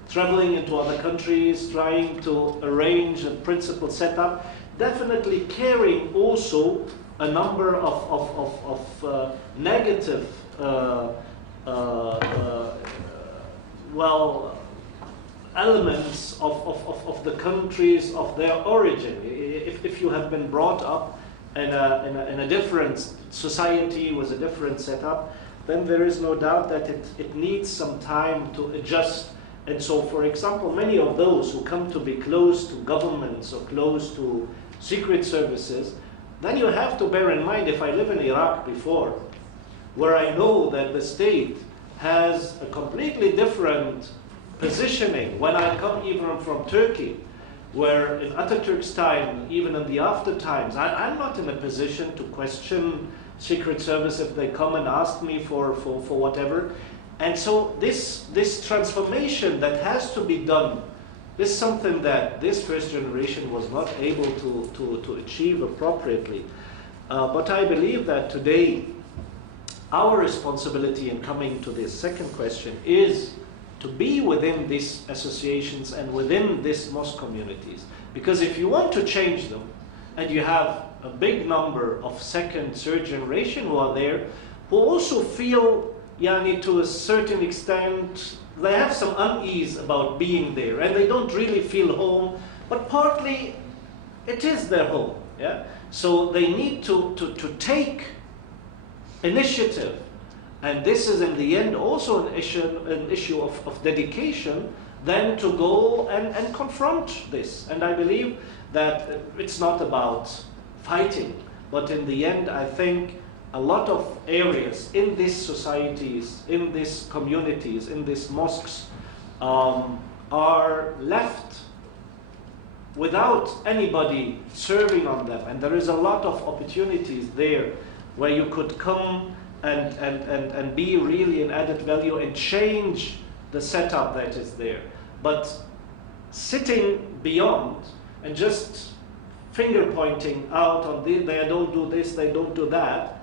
traveling into other countries, trying to arrange a principal setup, definitely carrying also a number of negative elements of the countries of their origin. If you have been brought up in a different society with a different setup, then there is no doubt that it needs some time to adjust. And so, for example, many of those who come to be close to governments or close to secret services, then you have to bear in mind, if I live in Iraq before, where I know that the state has a completely different positioning. When I come even from Turkey, where in Atatürk's time, even in the after times, I'm not in a position to question Secret Service if they come and ask me for whatever. And so this transformation that has to be done is something that this first generation was not able to achieve appropriately. But I believe that today, our responsibility in coming to this second question is to be within these associations and within these mosque communities. Because if you want to change them, and you have a big number of second, third generation who are there, who also feel, to a certain extent, they have some unease about being there, and they don't really feel home, but partly it is their home. Yeah? So they need to take initiative. And this is in the end also an issue of dedication, then to go and confront this. And I believe that it's not about fighting, but in the end I think a lot of areas in these societies, in these communities, in these mosques are left without anybody serving on them. And there is a lot of opportunities there where you could come and be really an added value and change the setup that is there. But sitting beyond and just finger pointing out on they don't do this, they don't do that,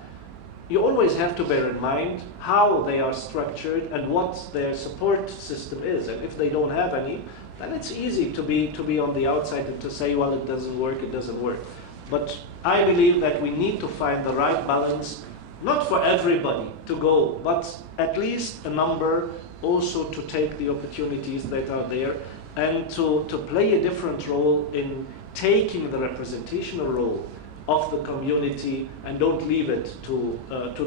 you always have to bear in mind how they are structured and what their support system is. And if they don't have any, then it's easy to be on the outside and to say, well, it doesn't work, it doesn't work. But I believe that we need to find the right balance, not for everybody to go, but at least a number also to take the opportunities that are there and to play a different role in taking the representational role of the community, and don't leave it to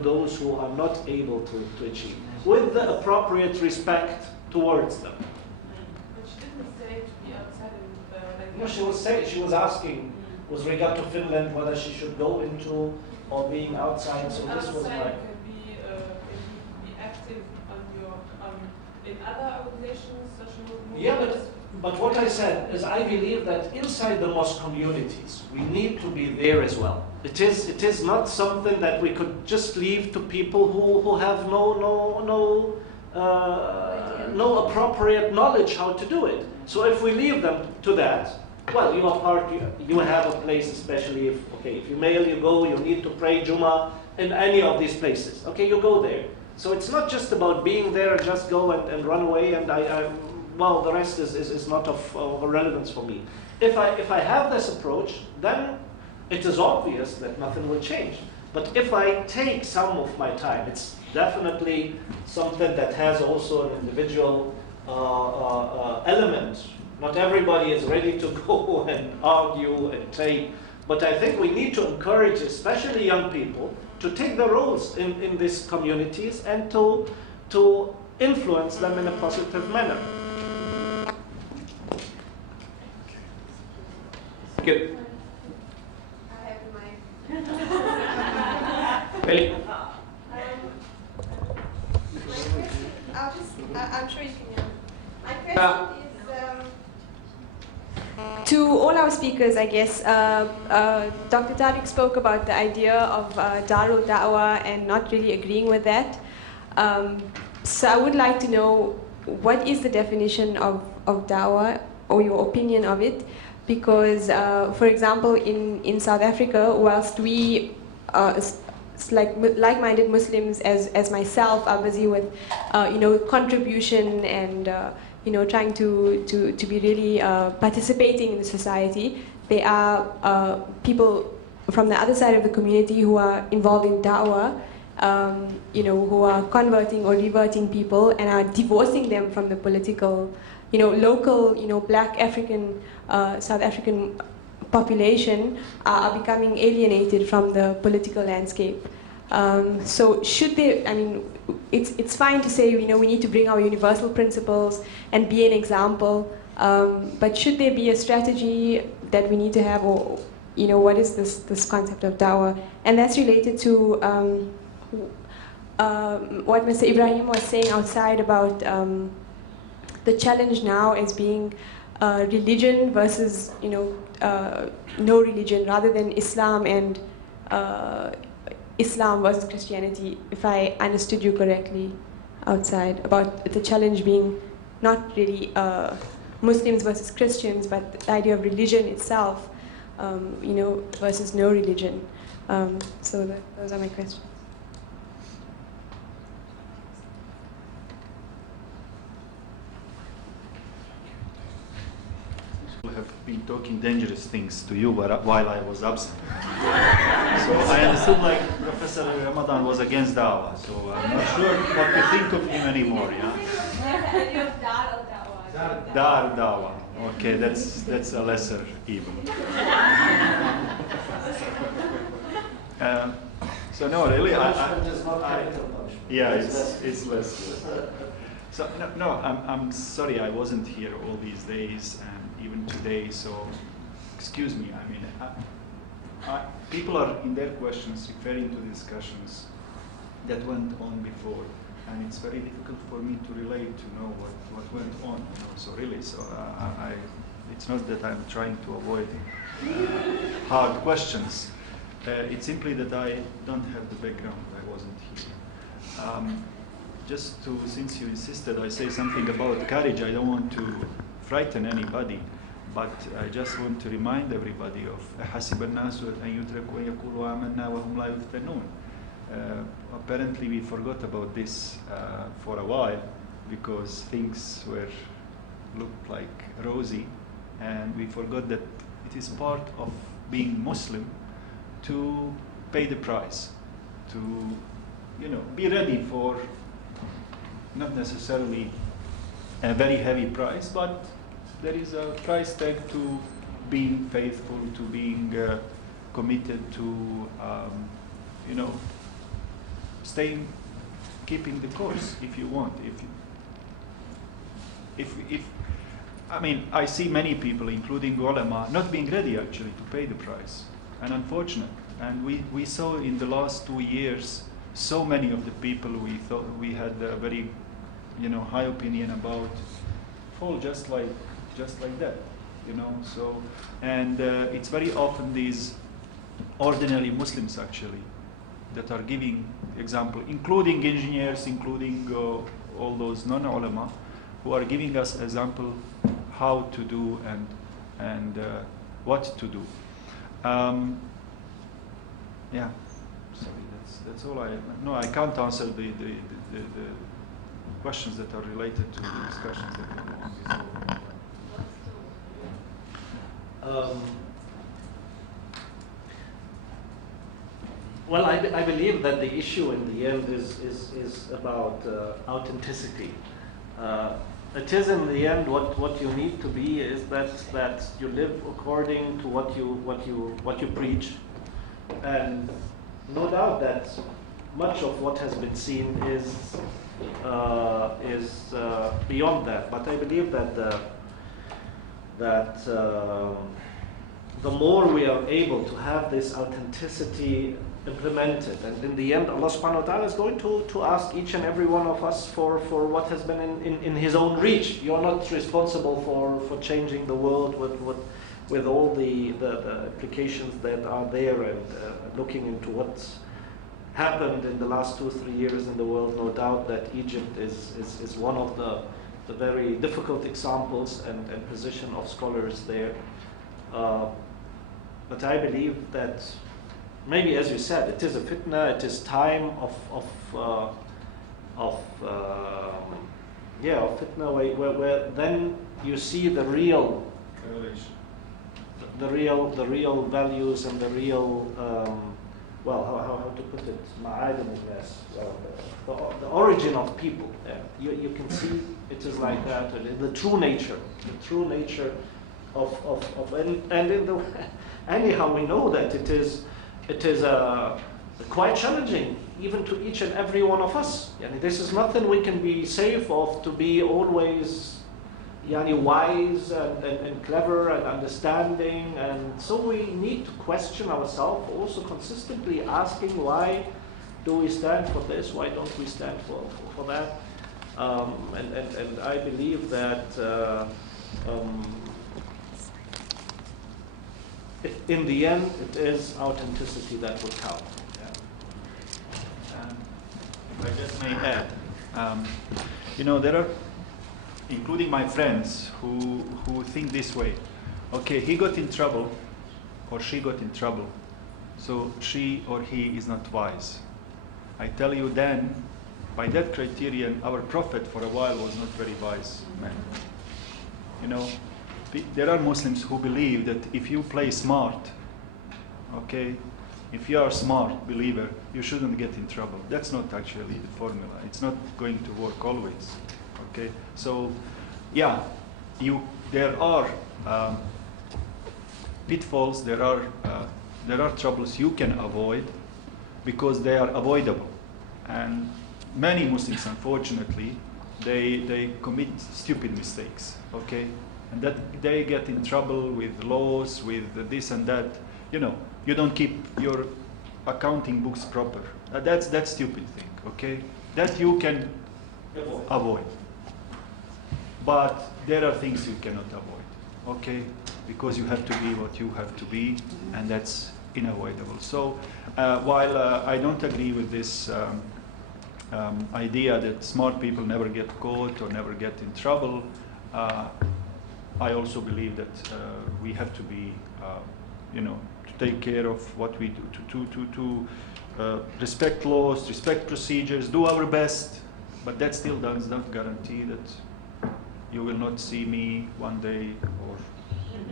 those who are not able to achieve, with the appropriate respect towards them. But she didn't say to be outside and No, she was asking with regard to Finland whether she should go into or being outside. So this was my. Can be active in other organizations, social movements. Yeah, but what I said is I believe that inside the mosque communities we need to be there as well. It is not something that we could just leave to people who have no appropriate knowledge how to do it. So if we leave them to that, well, you have a place, especially if you're male, you go, you need to pray Jummah in any of these places. Okay, you go there. So it's not just about being there, just go and run away, and well, the rest is not of relevance for me. If I have this approach, then it is obvious that nothing will change. But if I take some of my time, it's definitely something that has also an individual element. Not everybody is ready to go and argue and take, but I think we need to encourage, especially young people, to take the roles in these communities and to influence them in a positive manner. Good. I have the mic. Really? I'm sure you can hear. My question is to all our speakers, I guess. Dr. Tariq spoke about the idea of Darul Da'wah and not really agreeing with that. So I would like to know, what is the definition of Da'wah, or your opinion of it? Because, for example, in South Africa, whilst we, like-minded Muslims as myself, are busy with, contribution and, trying to be really participating in the society, there are people from the other side of the community who are involved in da'wah, who are converting or reverting people and are divorcing them from the political, local, black African, South African population are becoming alienated from the political landscape. So should they, it's fine to say, we need to bring our universal principles and be an example, but should there be a strategy that we need to have, or, what is this concept of da'wah? And that's related to what Mr. Ibrahim was saying outside about the challenge now as being religion versus, no religion, rather than Islam and Islam versus Christianity, if I understood you correctly outside, about the challenge being not really Muslims versus Christians, but the idea of religion itself, versus no religion. So those are my questions. Have been talking dangerous things to you while I was absent. So I understood like Professor Ramadan was against Dawah, so I'm not sure what to think of him anymore, yeah? Dar Dawah. Okay, that's a lesser evil. So no, really, yeah, it's less. So no, I'm sorry I wasn't here all these days and even today. So excuse me. I mean, people are in their questions referring to discussions that went on before, and it's very difficult for me to relate to know what went on. So really, it's not that I'm trying to avoid hard questions. It's simply that I don't have the background. I wasn't here. Since you insisted, I say something about courage. I don't want to frighten anybody, but I just want to remind everybody of حَسِبَ النَّاسُ أَن يُتْرَكُوا أَن يَقُولُوا آمَنَّا وَهُمْ لَا يُفْتَنُونَ. Apparently we forgot about this for a while because things looked like rosy, and we forgot that it is part of being Muslim to pay the price, to be ready for not necessarily a very heavy price, but there is a price tag to being faithful, to being committed to keeping the course if you want. I see many people, including ulama, not being ready actually to pay the price, and unfortunate. And we saw in the last 2 years so many of the people we thought we had a very high opinion about fall just like that, So, and it's very often these ordinary Muslims actually that are giving example, including engineers, including all those non-ulama, who are giving us example how to do and what to do. Yeah, sorry, that's all I can't answer the questions that are related to the discussions that were on before. Well, I believe that the issue in the end is about authenticity. It is in the end what you need to be is that you live according to what you preach, and no doubt that much of what has been seen is beyond that. But I believe that the more we are able to have this authenticity implemented, and in the end Allah subhanahu wa ta'ala is going to ask each and every one of us for what has been in his own reach. You're not responsible for changing the world with all the applications that are there, and looking into what's happened in the last 2-3 years in the world. No doubt that Egypt is one of the very difficult examples and position of scholars there. But I believe that maybe, as you said, it is a fitna. It is time of fitna, where then you see the real values and the real how to put it, the origin of people. You can see it is like that. The true nature of and in the anyhow we know that it is quite challenging even to each and every one of us. This is nothing we can be safe of, to be always wise and clever and understanding, and so we need to question ourselves, also consistently asking why Do we stand for this? Why don't we stand for that? And I believe that in the end, it is authenticity that will count. If I just may add, you know, there are, including my friends, who think this way. Okay, he got in trouble, or she got in trouble, so she or he is not wise. I tell you then, by that criterion, our Prophet for a while was not very wise man. You know, there are Muslims who believe that if you play smart, okay, if you are a smart believer, you shouldn't get in trouble. That's not actually the formula. It's not going to work always. Okay, so yeah, there are pitfalls, there are troubles you can avoid because they are avoidable. And many Muslims, unfortunately, they commit stupid mistakes. Okay, and that they get in trouble with laws, with this and that. You know, you don't keep your accounting books proper. That's stupid thing. Okay, that you can avoid. But there are things you cannot avoid. Okay, because you have to be what you have to be, and that's unavoidable. So while I don't agree with this idea that smart people never get caught or never get in trouble, I also believe that we have to be, you know, to take care of what we do, to respect laws, respect procedures, do our best, but that still does not guarantee that you will not see me one day or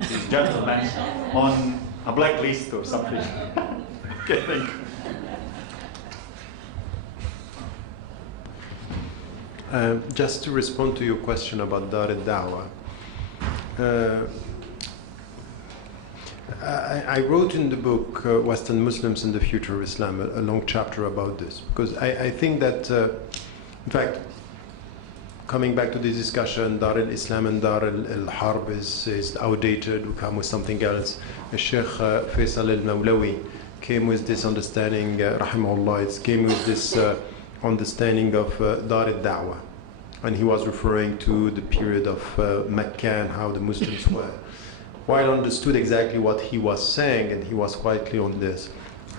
these gentlemen on a blacklist or something. Okay, thank you. Just to respond to your question about Dar al-Dawah, I wrote in the book Western Muslims and the Future of Islam a long chapter about this, because I think that, in fact, coming back to this discussion, Dar al-Islam and Dar al-Harb is outdated, we come with something else. Sheikh Faisal al-Mawlawi came with this understanding, rahimahullah, came with this understanding of Dar al-Dawah. And he was referring to the period of Mecca and how the Muslims were. While I understood exactly what he was saying, and he was quite clear on this,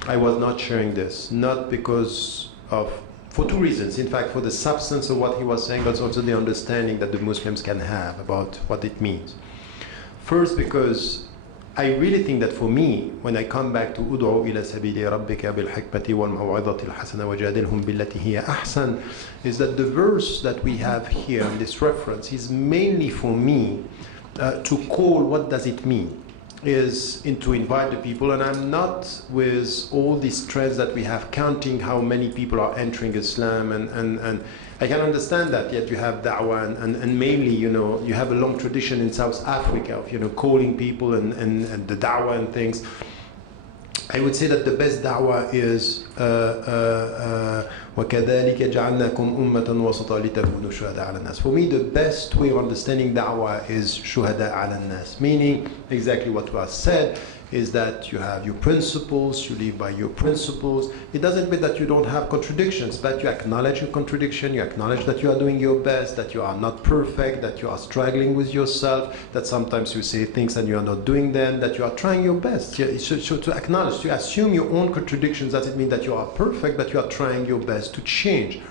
I was not sharing this, not because of, for two reasons. In fact, for the substance of what he was saying, but also the understanding that the Muslims can have about what it means. First, because I really think that for me, when I come back to ud'u ila sabili rabbika bil hikmati wal maw'izati al hasana wajadilhum billati hiya ahsan, is that the verse that we have here in this reference is mainly for me to call what does it mean, is to invite the people, and I'm not with all these trends that we have counting how many people are entering Islam, and I can understand that, yet you have da'wah, and mainly, you know, you have a long tradition in South Africa of, you know, calling people and the da'wah and things. I would say that the best da'wah is وَكَذَلِكَ جَعَلْنَاكُمْ أُمَّةً وَسَطًا لِتَكُونُوا شُهَدَاءَ عَلَى النَّاسِ. For me, the best way of understanding da'wah is شُهَدَاءَ عَلَى النَّاسِ, meaning exactly what was said, is that you have your principles, you live by your principles. It doesn't mean that you don't have contradictions, but you acknowledge your contradiction, you acknowledge that you are doing your best, that you are not perfect, that you are struggling with yourself, that sometimes you say things and you are not doing them, that you are trying your best. So to acknowledge, to assume your own contradictions doesn't mean that you are perfect, but you are trying your best to change.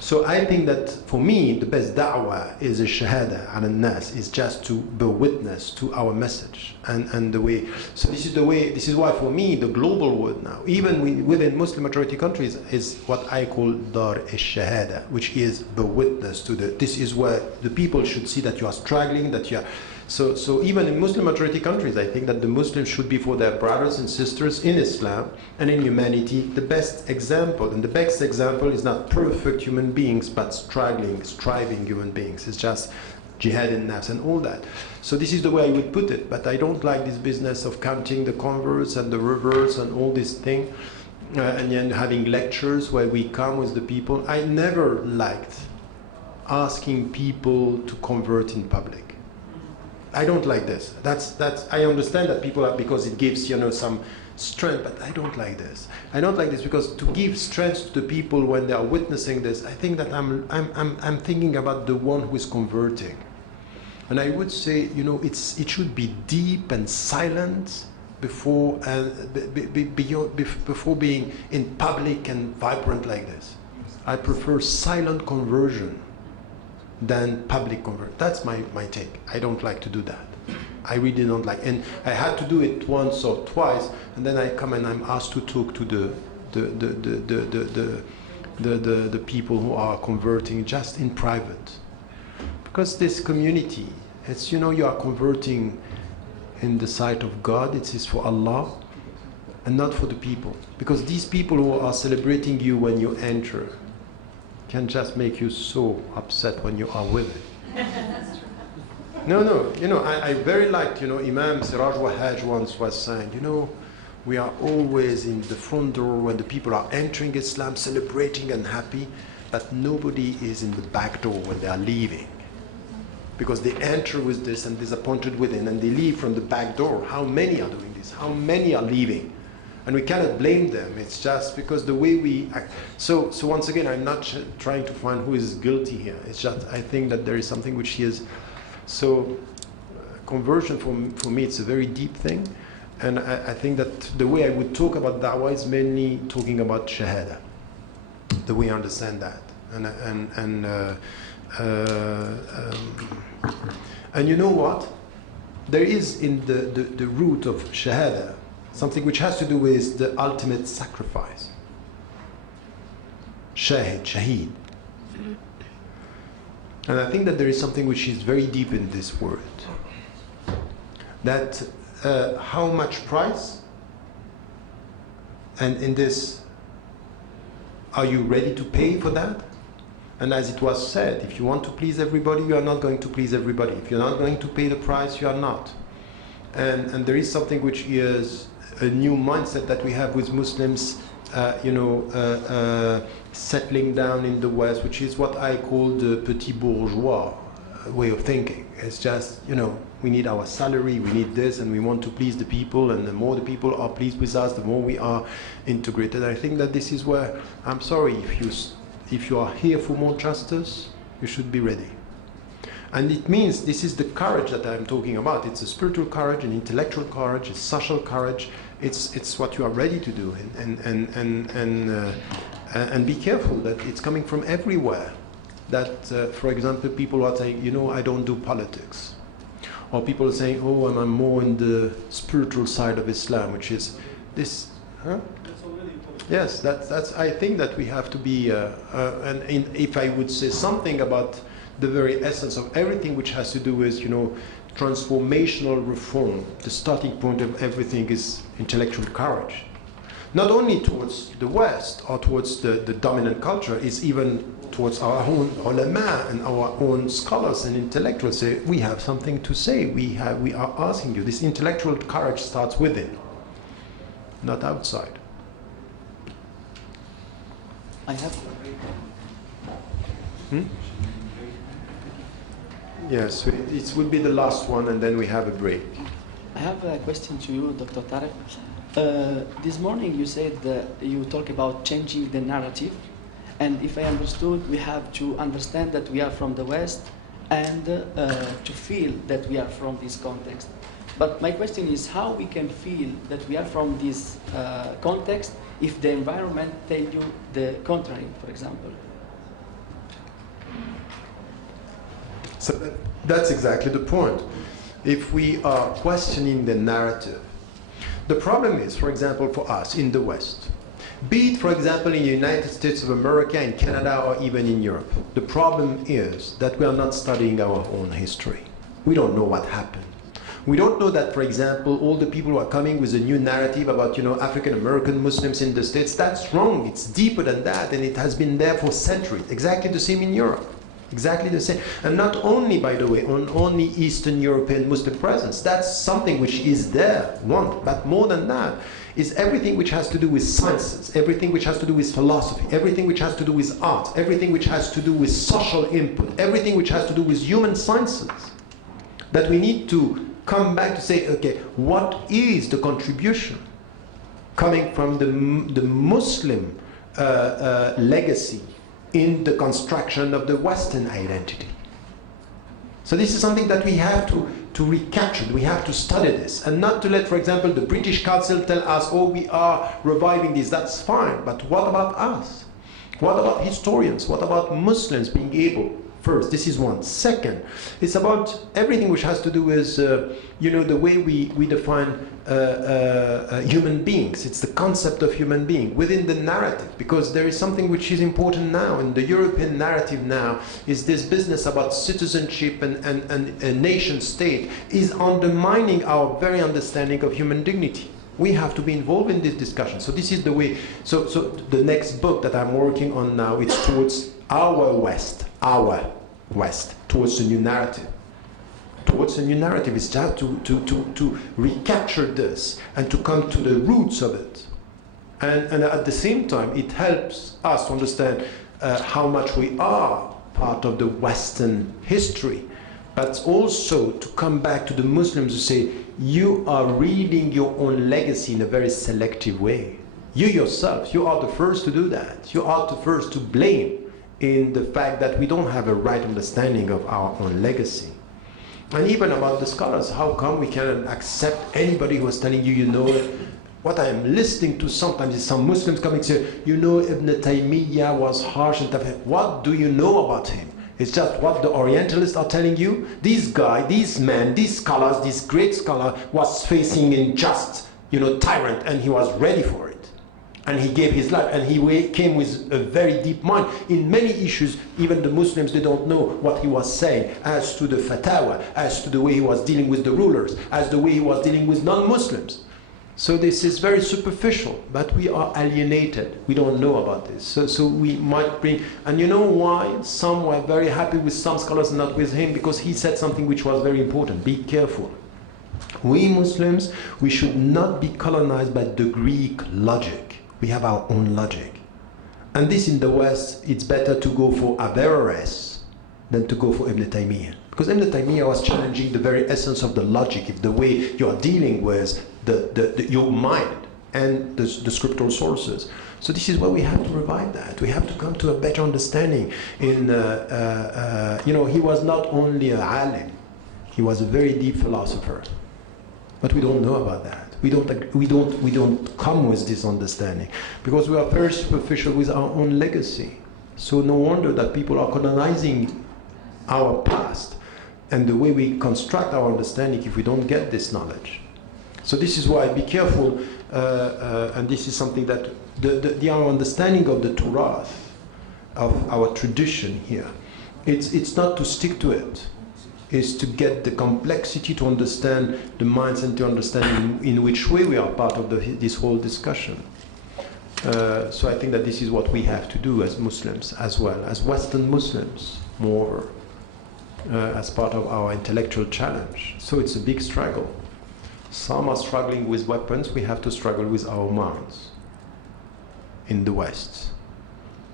So I think that for me, the best da'wah is a shahada ala nas, is just to bear witness to our message and the way. So this is the way, this is why for me, the global world now, even within Muslim majority countries, is what I call dar al-shahada, which is bear witness to this is where the people should see that you are struggling, that you are. So even in Muslim majority countries, I think that the Muslims should be for their brothers and sisters in Islam and in humanity the best example. And the best example is not perfect human beings, but struggling, striving human beings. It's just jihad in nafs and all that. So this is the way I would put it. But I don't like this business of counting the converts and the reverts and all this thing. And then having lectures where we come with the people. I never liked asking people to convert in public. I don't like this. That's I understand that people are, because it gives, you know, some strength, but I don't like this. I don't like this because to give strength to the people when they are witnessing this, I think that I'm thinking about the one who is converting. And I would say, you know, it should be deep and silent before before being in public and vibrant like this. I prefer silent conversion than public conversion. That's my take. I don't like to do that. I really don't like, and I had to do it once or twice, and then I come and I'm asked to talk to the people who are converting just in private, because this community, it's, you know, you are converting in the sight of God. It is for Allah and not for the people, because these people who are celebrating you when you enter can just make you so upset when you are with it. No, you know, I very liked, you know, Imam Siraj Wahaj once was saying, you know, we are always in the front door when the people are entering Islam, celebrating and happy, but nobody is in the back door when they are leaving. Because they enter with this and disappointed within, and they leave from the back door. How many are doing this? How many are leaving? And we cannot blame them. It's just because the way we act. So once again, I'm not trying to find who is guilty here. It's just, I think that there is something which is. So conversion for me, it's a very deep thing. And I think that the way I would talk about da'wah is mainly talking about shahada. The way I understand that. And you know what? There is in the root of shahada something which has to do with the ultimate sacrifice. Shaheed. And I think that there is something which is very deep in this word. That how much price, and in this, are you ready to pay for that? And as it was said, if you want to please everybody, you are not going to please everybody. If you're not going to pay the price, you are not. And there is something which is a new mindset that we have with Muslims, settling down in the West, which is what I call the petit bourgeois way of thinking. It's just, you know, we need our salary, we need this, and we want to please the people, and the more the people are pleased with us, the more we are integrated. I think that this is where, I'm sorry, if you are here for more justice, you should be ready. And it means this is the courage that I'm talking about. It's a spiritual courage, an intellectual courage, a social courage. It's what you are ready to do, and be careful that it's coming from everywhere. That, for example, people are saying, you know, I don't do politics, or people are saying, oh, I'm more in the spiritual side of Islam, which is this. Huh? Yes, that's. I think that we have to be. If I would say something about the very essence of everything which has to do with, you know, transformational reform, the starting point of everything is intellectual courage. Not only towards the West or towards the dominant culture, it's even towards our own ulama and our own scholars and intellectuals. Say, we have something to say. We are asking you. This intellectual courage starts within, not outside. I have. Yes, it will be the last one, and then we have a break. I have a question to you, Dr. Tariq. This morning you said that you talk about changing the narrative, and if I understood, we have to understand that we are from the West and to feel that we are from this context. But my question is how we can feel that we are from this context if the environment tells you the contrary, for example. So that's exactly the point. If we are questioning the narrative, the problem is, for example, for us in the West, be it, for example, in the United States of America, in Canada, or even in Europe, the problem is that we are not studying our own history. We don't know what happened. We don't know that, for example, all the people who are coming with a new narrative about, you know, African-American Muslims in the States, that's wrong. It's deeper than that, and it has been there for centuries. Exactly the same in Europe. Exactly the same. And not only, by the way, on only Eastern European Muslim presence. That's something which is there, but more than that is everything which has to do with sciences, everything which has to do with philosophy, everything which has to do with art, everything which has to do with social input, everything which has to do with human sciences. That we need to come back to say, okay, what is the contribution coming from the Muslim legacy in the construction of the Western identity. So this is something that we have to recapture. We have to study this, and not to let, for example, the British Council tell us, oh, we are reviving this. That's fine, but what about us? What about historians? What about Muslims being able? First, this is one. Second, it's about everything which has to do with, the way we define human beings. It's the concept of human being within the narrative, because there is something which is important now, and the European narrative now is this business about citizenship and a nation state is undermining our very understanding of human dignity. We have to be involved in this discussion. So this is the way. So the next book that I'm working on now, it's towards our West, towards a new narrative. Towards a new narrative is just to recapture this and to come to the roots of it. And at the same time, it helps us to understand how much we are part of the Western history, but also to come back to the Muslims who say, you are reading your own legacy in a very selective way. You yourself, you are the first to do that. You are the first to blame in the fact that we don't have a right understanding of our own legacy. And even about the scholars, how come we cannot accept anybody who is telling you, what I am listening to sometimes is some Muslims coming and say, Ibn Taymiyyah was harsh and tough. What do you know about him? It's just what the Orientalists are telling you. This guy, this man, these scholars, this great scholar was facing a just, tyrant, and he was ready for it. And he gave his life, and he came with a very deep mind. In many issues, even the Muslims, they don't know what he was saying as to the fatwa, as to the way he was dealing with the rulers, as the way he was dealing with non-Muslims. So this is very superficial, but we are alienated. We don't know about this. So we might bring, and you know why? Some were very happy with some scholars and not with him, because he said something which was very important. Be careful. We Muslims, we should not be colonized by the Greek logic. We have our own logic. And this in the West, it's better to go for Averroes than to go for Ibn Taymiyyah. Because Ibn Taymiyyah was challenging the very essence of the logic, the way you are dealing with your mind and the scriptural sources. So this is why we have to revive that. We have to come to a better understanding. He was not only a alim, he was a very deep philosopher. But we don't know about that. We don't come with this understanding, because we are very superficial with our own legacy. So no wonder that people are colonizing our past and the way we construct our understanding if we don't get this knowledge. So this is why, be careful, and this is something that our understanding of the Torah, of our tradition here, it's not to stick to it. Is to get the complexity, to understand the minds, and to understand in which way we are part of this whole discussion. So I think that this is what we have to do as Muslims, as well as Western Muslims, moreover, as part of our intellectual challenge. So it's a big struggle. Some are struggling with weapons. We have to struggle with our minds in the West.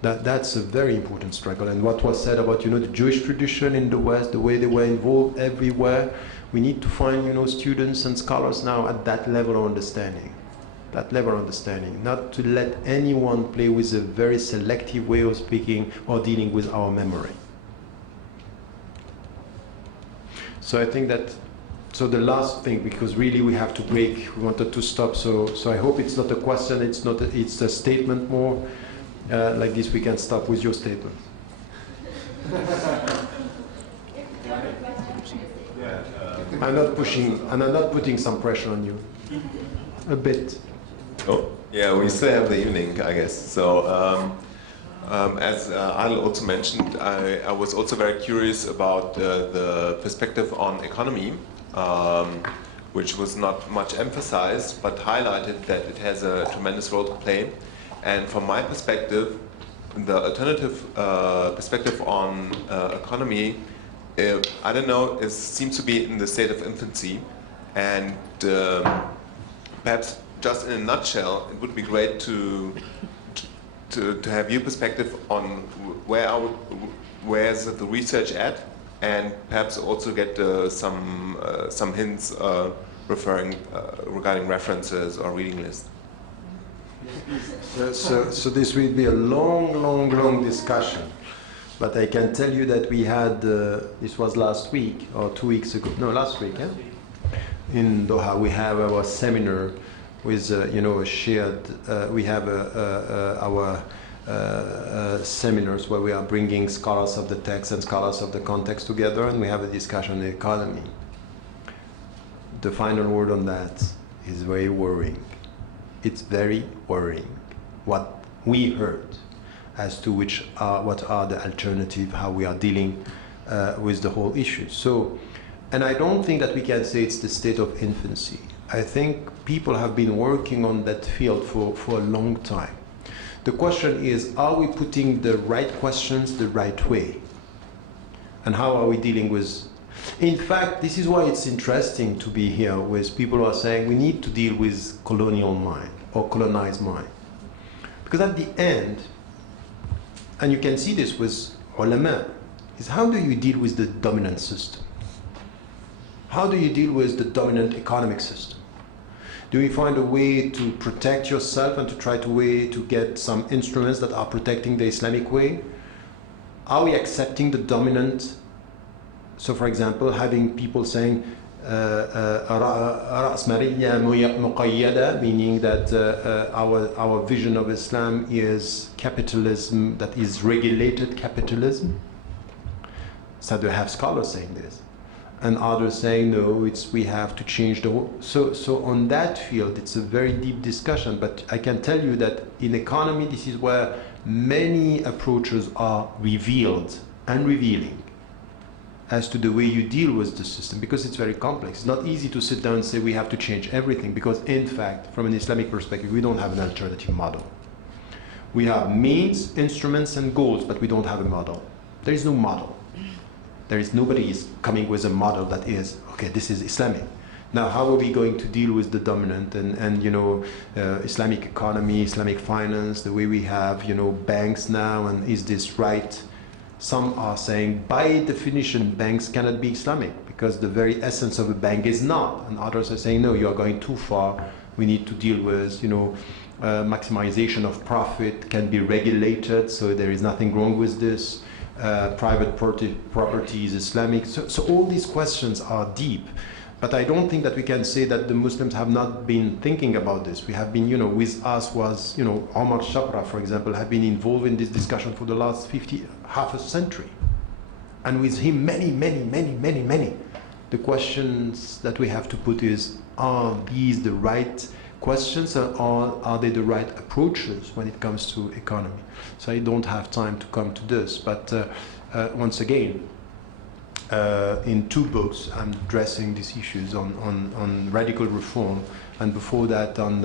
That's a very important struggle. And what was said about, the Jewish tradition in the West, the way they were involved everywhere, we need to find, students and scholars now at that level of understanding. That level of understanding. Not to let anyone play with a very selective way of speaking or dealing with our memory. So I think that, so the last thing, because really we have to break, we wanted to stop, so I hope it's not a question, it's a statement more. Like this, we can stop with your statement. I'm not putting some pressure on you. A bit. Oh, yeah, we still have the evening, I guess. So, as Adil also mentioned, I was also very curious about the perspective on economy, which was not much emphasized, but highlighted that it has a tremendous role to play. And from my perspective, the alternative perspective on economy, I don't know, seems to be in the state of infancy. And perhaps just in a nutshell, it would be great to have your perspective on where's the research at, and perhaps also get some hints regarding references or reading lists. So this will be a long discussion. But I can tell you that we had, this was last week or 2 weeks ago, no, last week, in Doha, we have our seminar with, a shared, we have our seminars where we are bringing scholars of the text and scholars of the context together, and we have a discussion on the economy. The final word on that is very worrying. It's very worrying what we heard as to what are the alternatives, how we are dealing with the whole issue. So, and I don't think that we can say it's the state of infancy. I think people have been working on that field for a long time. The question is, are we putting the right questions the right way? And how are we dealing with? In fact, this is why it's interesting to be here with people who are saying we need to deal with colonial mind or colonized mind. Because at the end, and you can see this with ulama, is how do you deal with the dominant system? How do you deal with the dominant economic system? Do you find a way to protect yourself and to try to get some instruments that are protecting the Islamic way? Are we accepting the dominant? So for example, having people saying رأسمالية مقيدة, meaning that our vision of Islam is capitalism that is regulated capitalism. So you have scholars saying this, and others saying no, we have to change the whole. So on that field, it's a very deep discussion. But I can tell you that in economy, this is where many approaches are revealed and revealing as to the way you deal with the system, because it's very complex. It's not easy to sit down and say we have to change everything, because in fact, from an Islamic perspective, we don't have an alternative model. We have means, instruments, and goals, but we don't have a model. There is no model. Nobody is coming with a model that is, okay, this is Islamic. Now, how are we going to deal with the dominant and Islamic economy, Islamic finance, the way we have, banks now, and is this right? Some are saying, by definition, banks cannot be Islamic because the very essence of a bank is not. And others are saying, no, you are going too far. We need to deal with, maximization of profit can be regulated, so there is nothing wrong with this. Private property is Islamic. So all these questions are deep. But I don't think that we can say that the Muslims have not been thinking about this. We have been, with us was, Omar Shapra, for example, have been involved in this discussion for the last half a century. And with him, many. The questions that we have to put is, are these the right questions, or are they the right approaches when it comes to economy? So I don't have time to come to this. But once again, in 2 books, I'm addressing these issues on radical reform, and before that on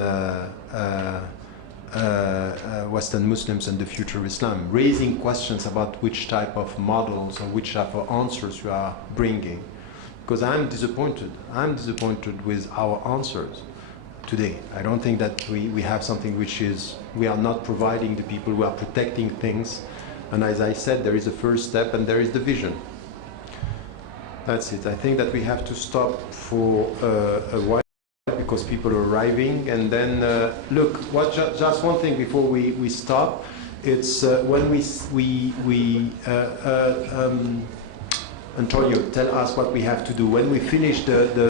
Western Muslims and the future of Islam, raising questions about which type of models or which type of answers you are bringing. Because I'm disappointed. I'm disappointed with our answers today. I don't think that we have something which is, we are not providing the people, we are protecting things. And as I said, there is a first step and there is the vision. That's it. I think that we have to stop for a while because people are arriving. And then, look, just one thing before we stop. It's when Antonio, tell us what we have to do. When we finish the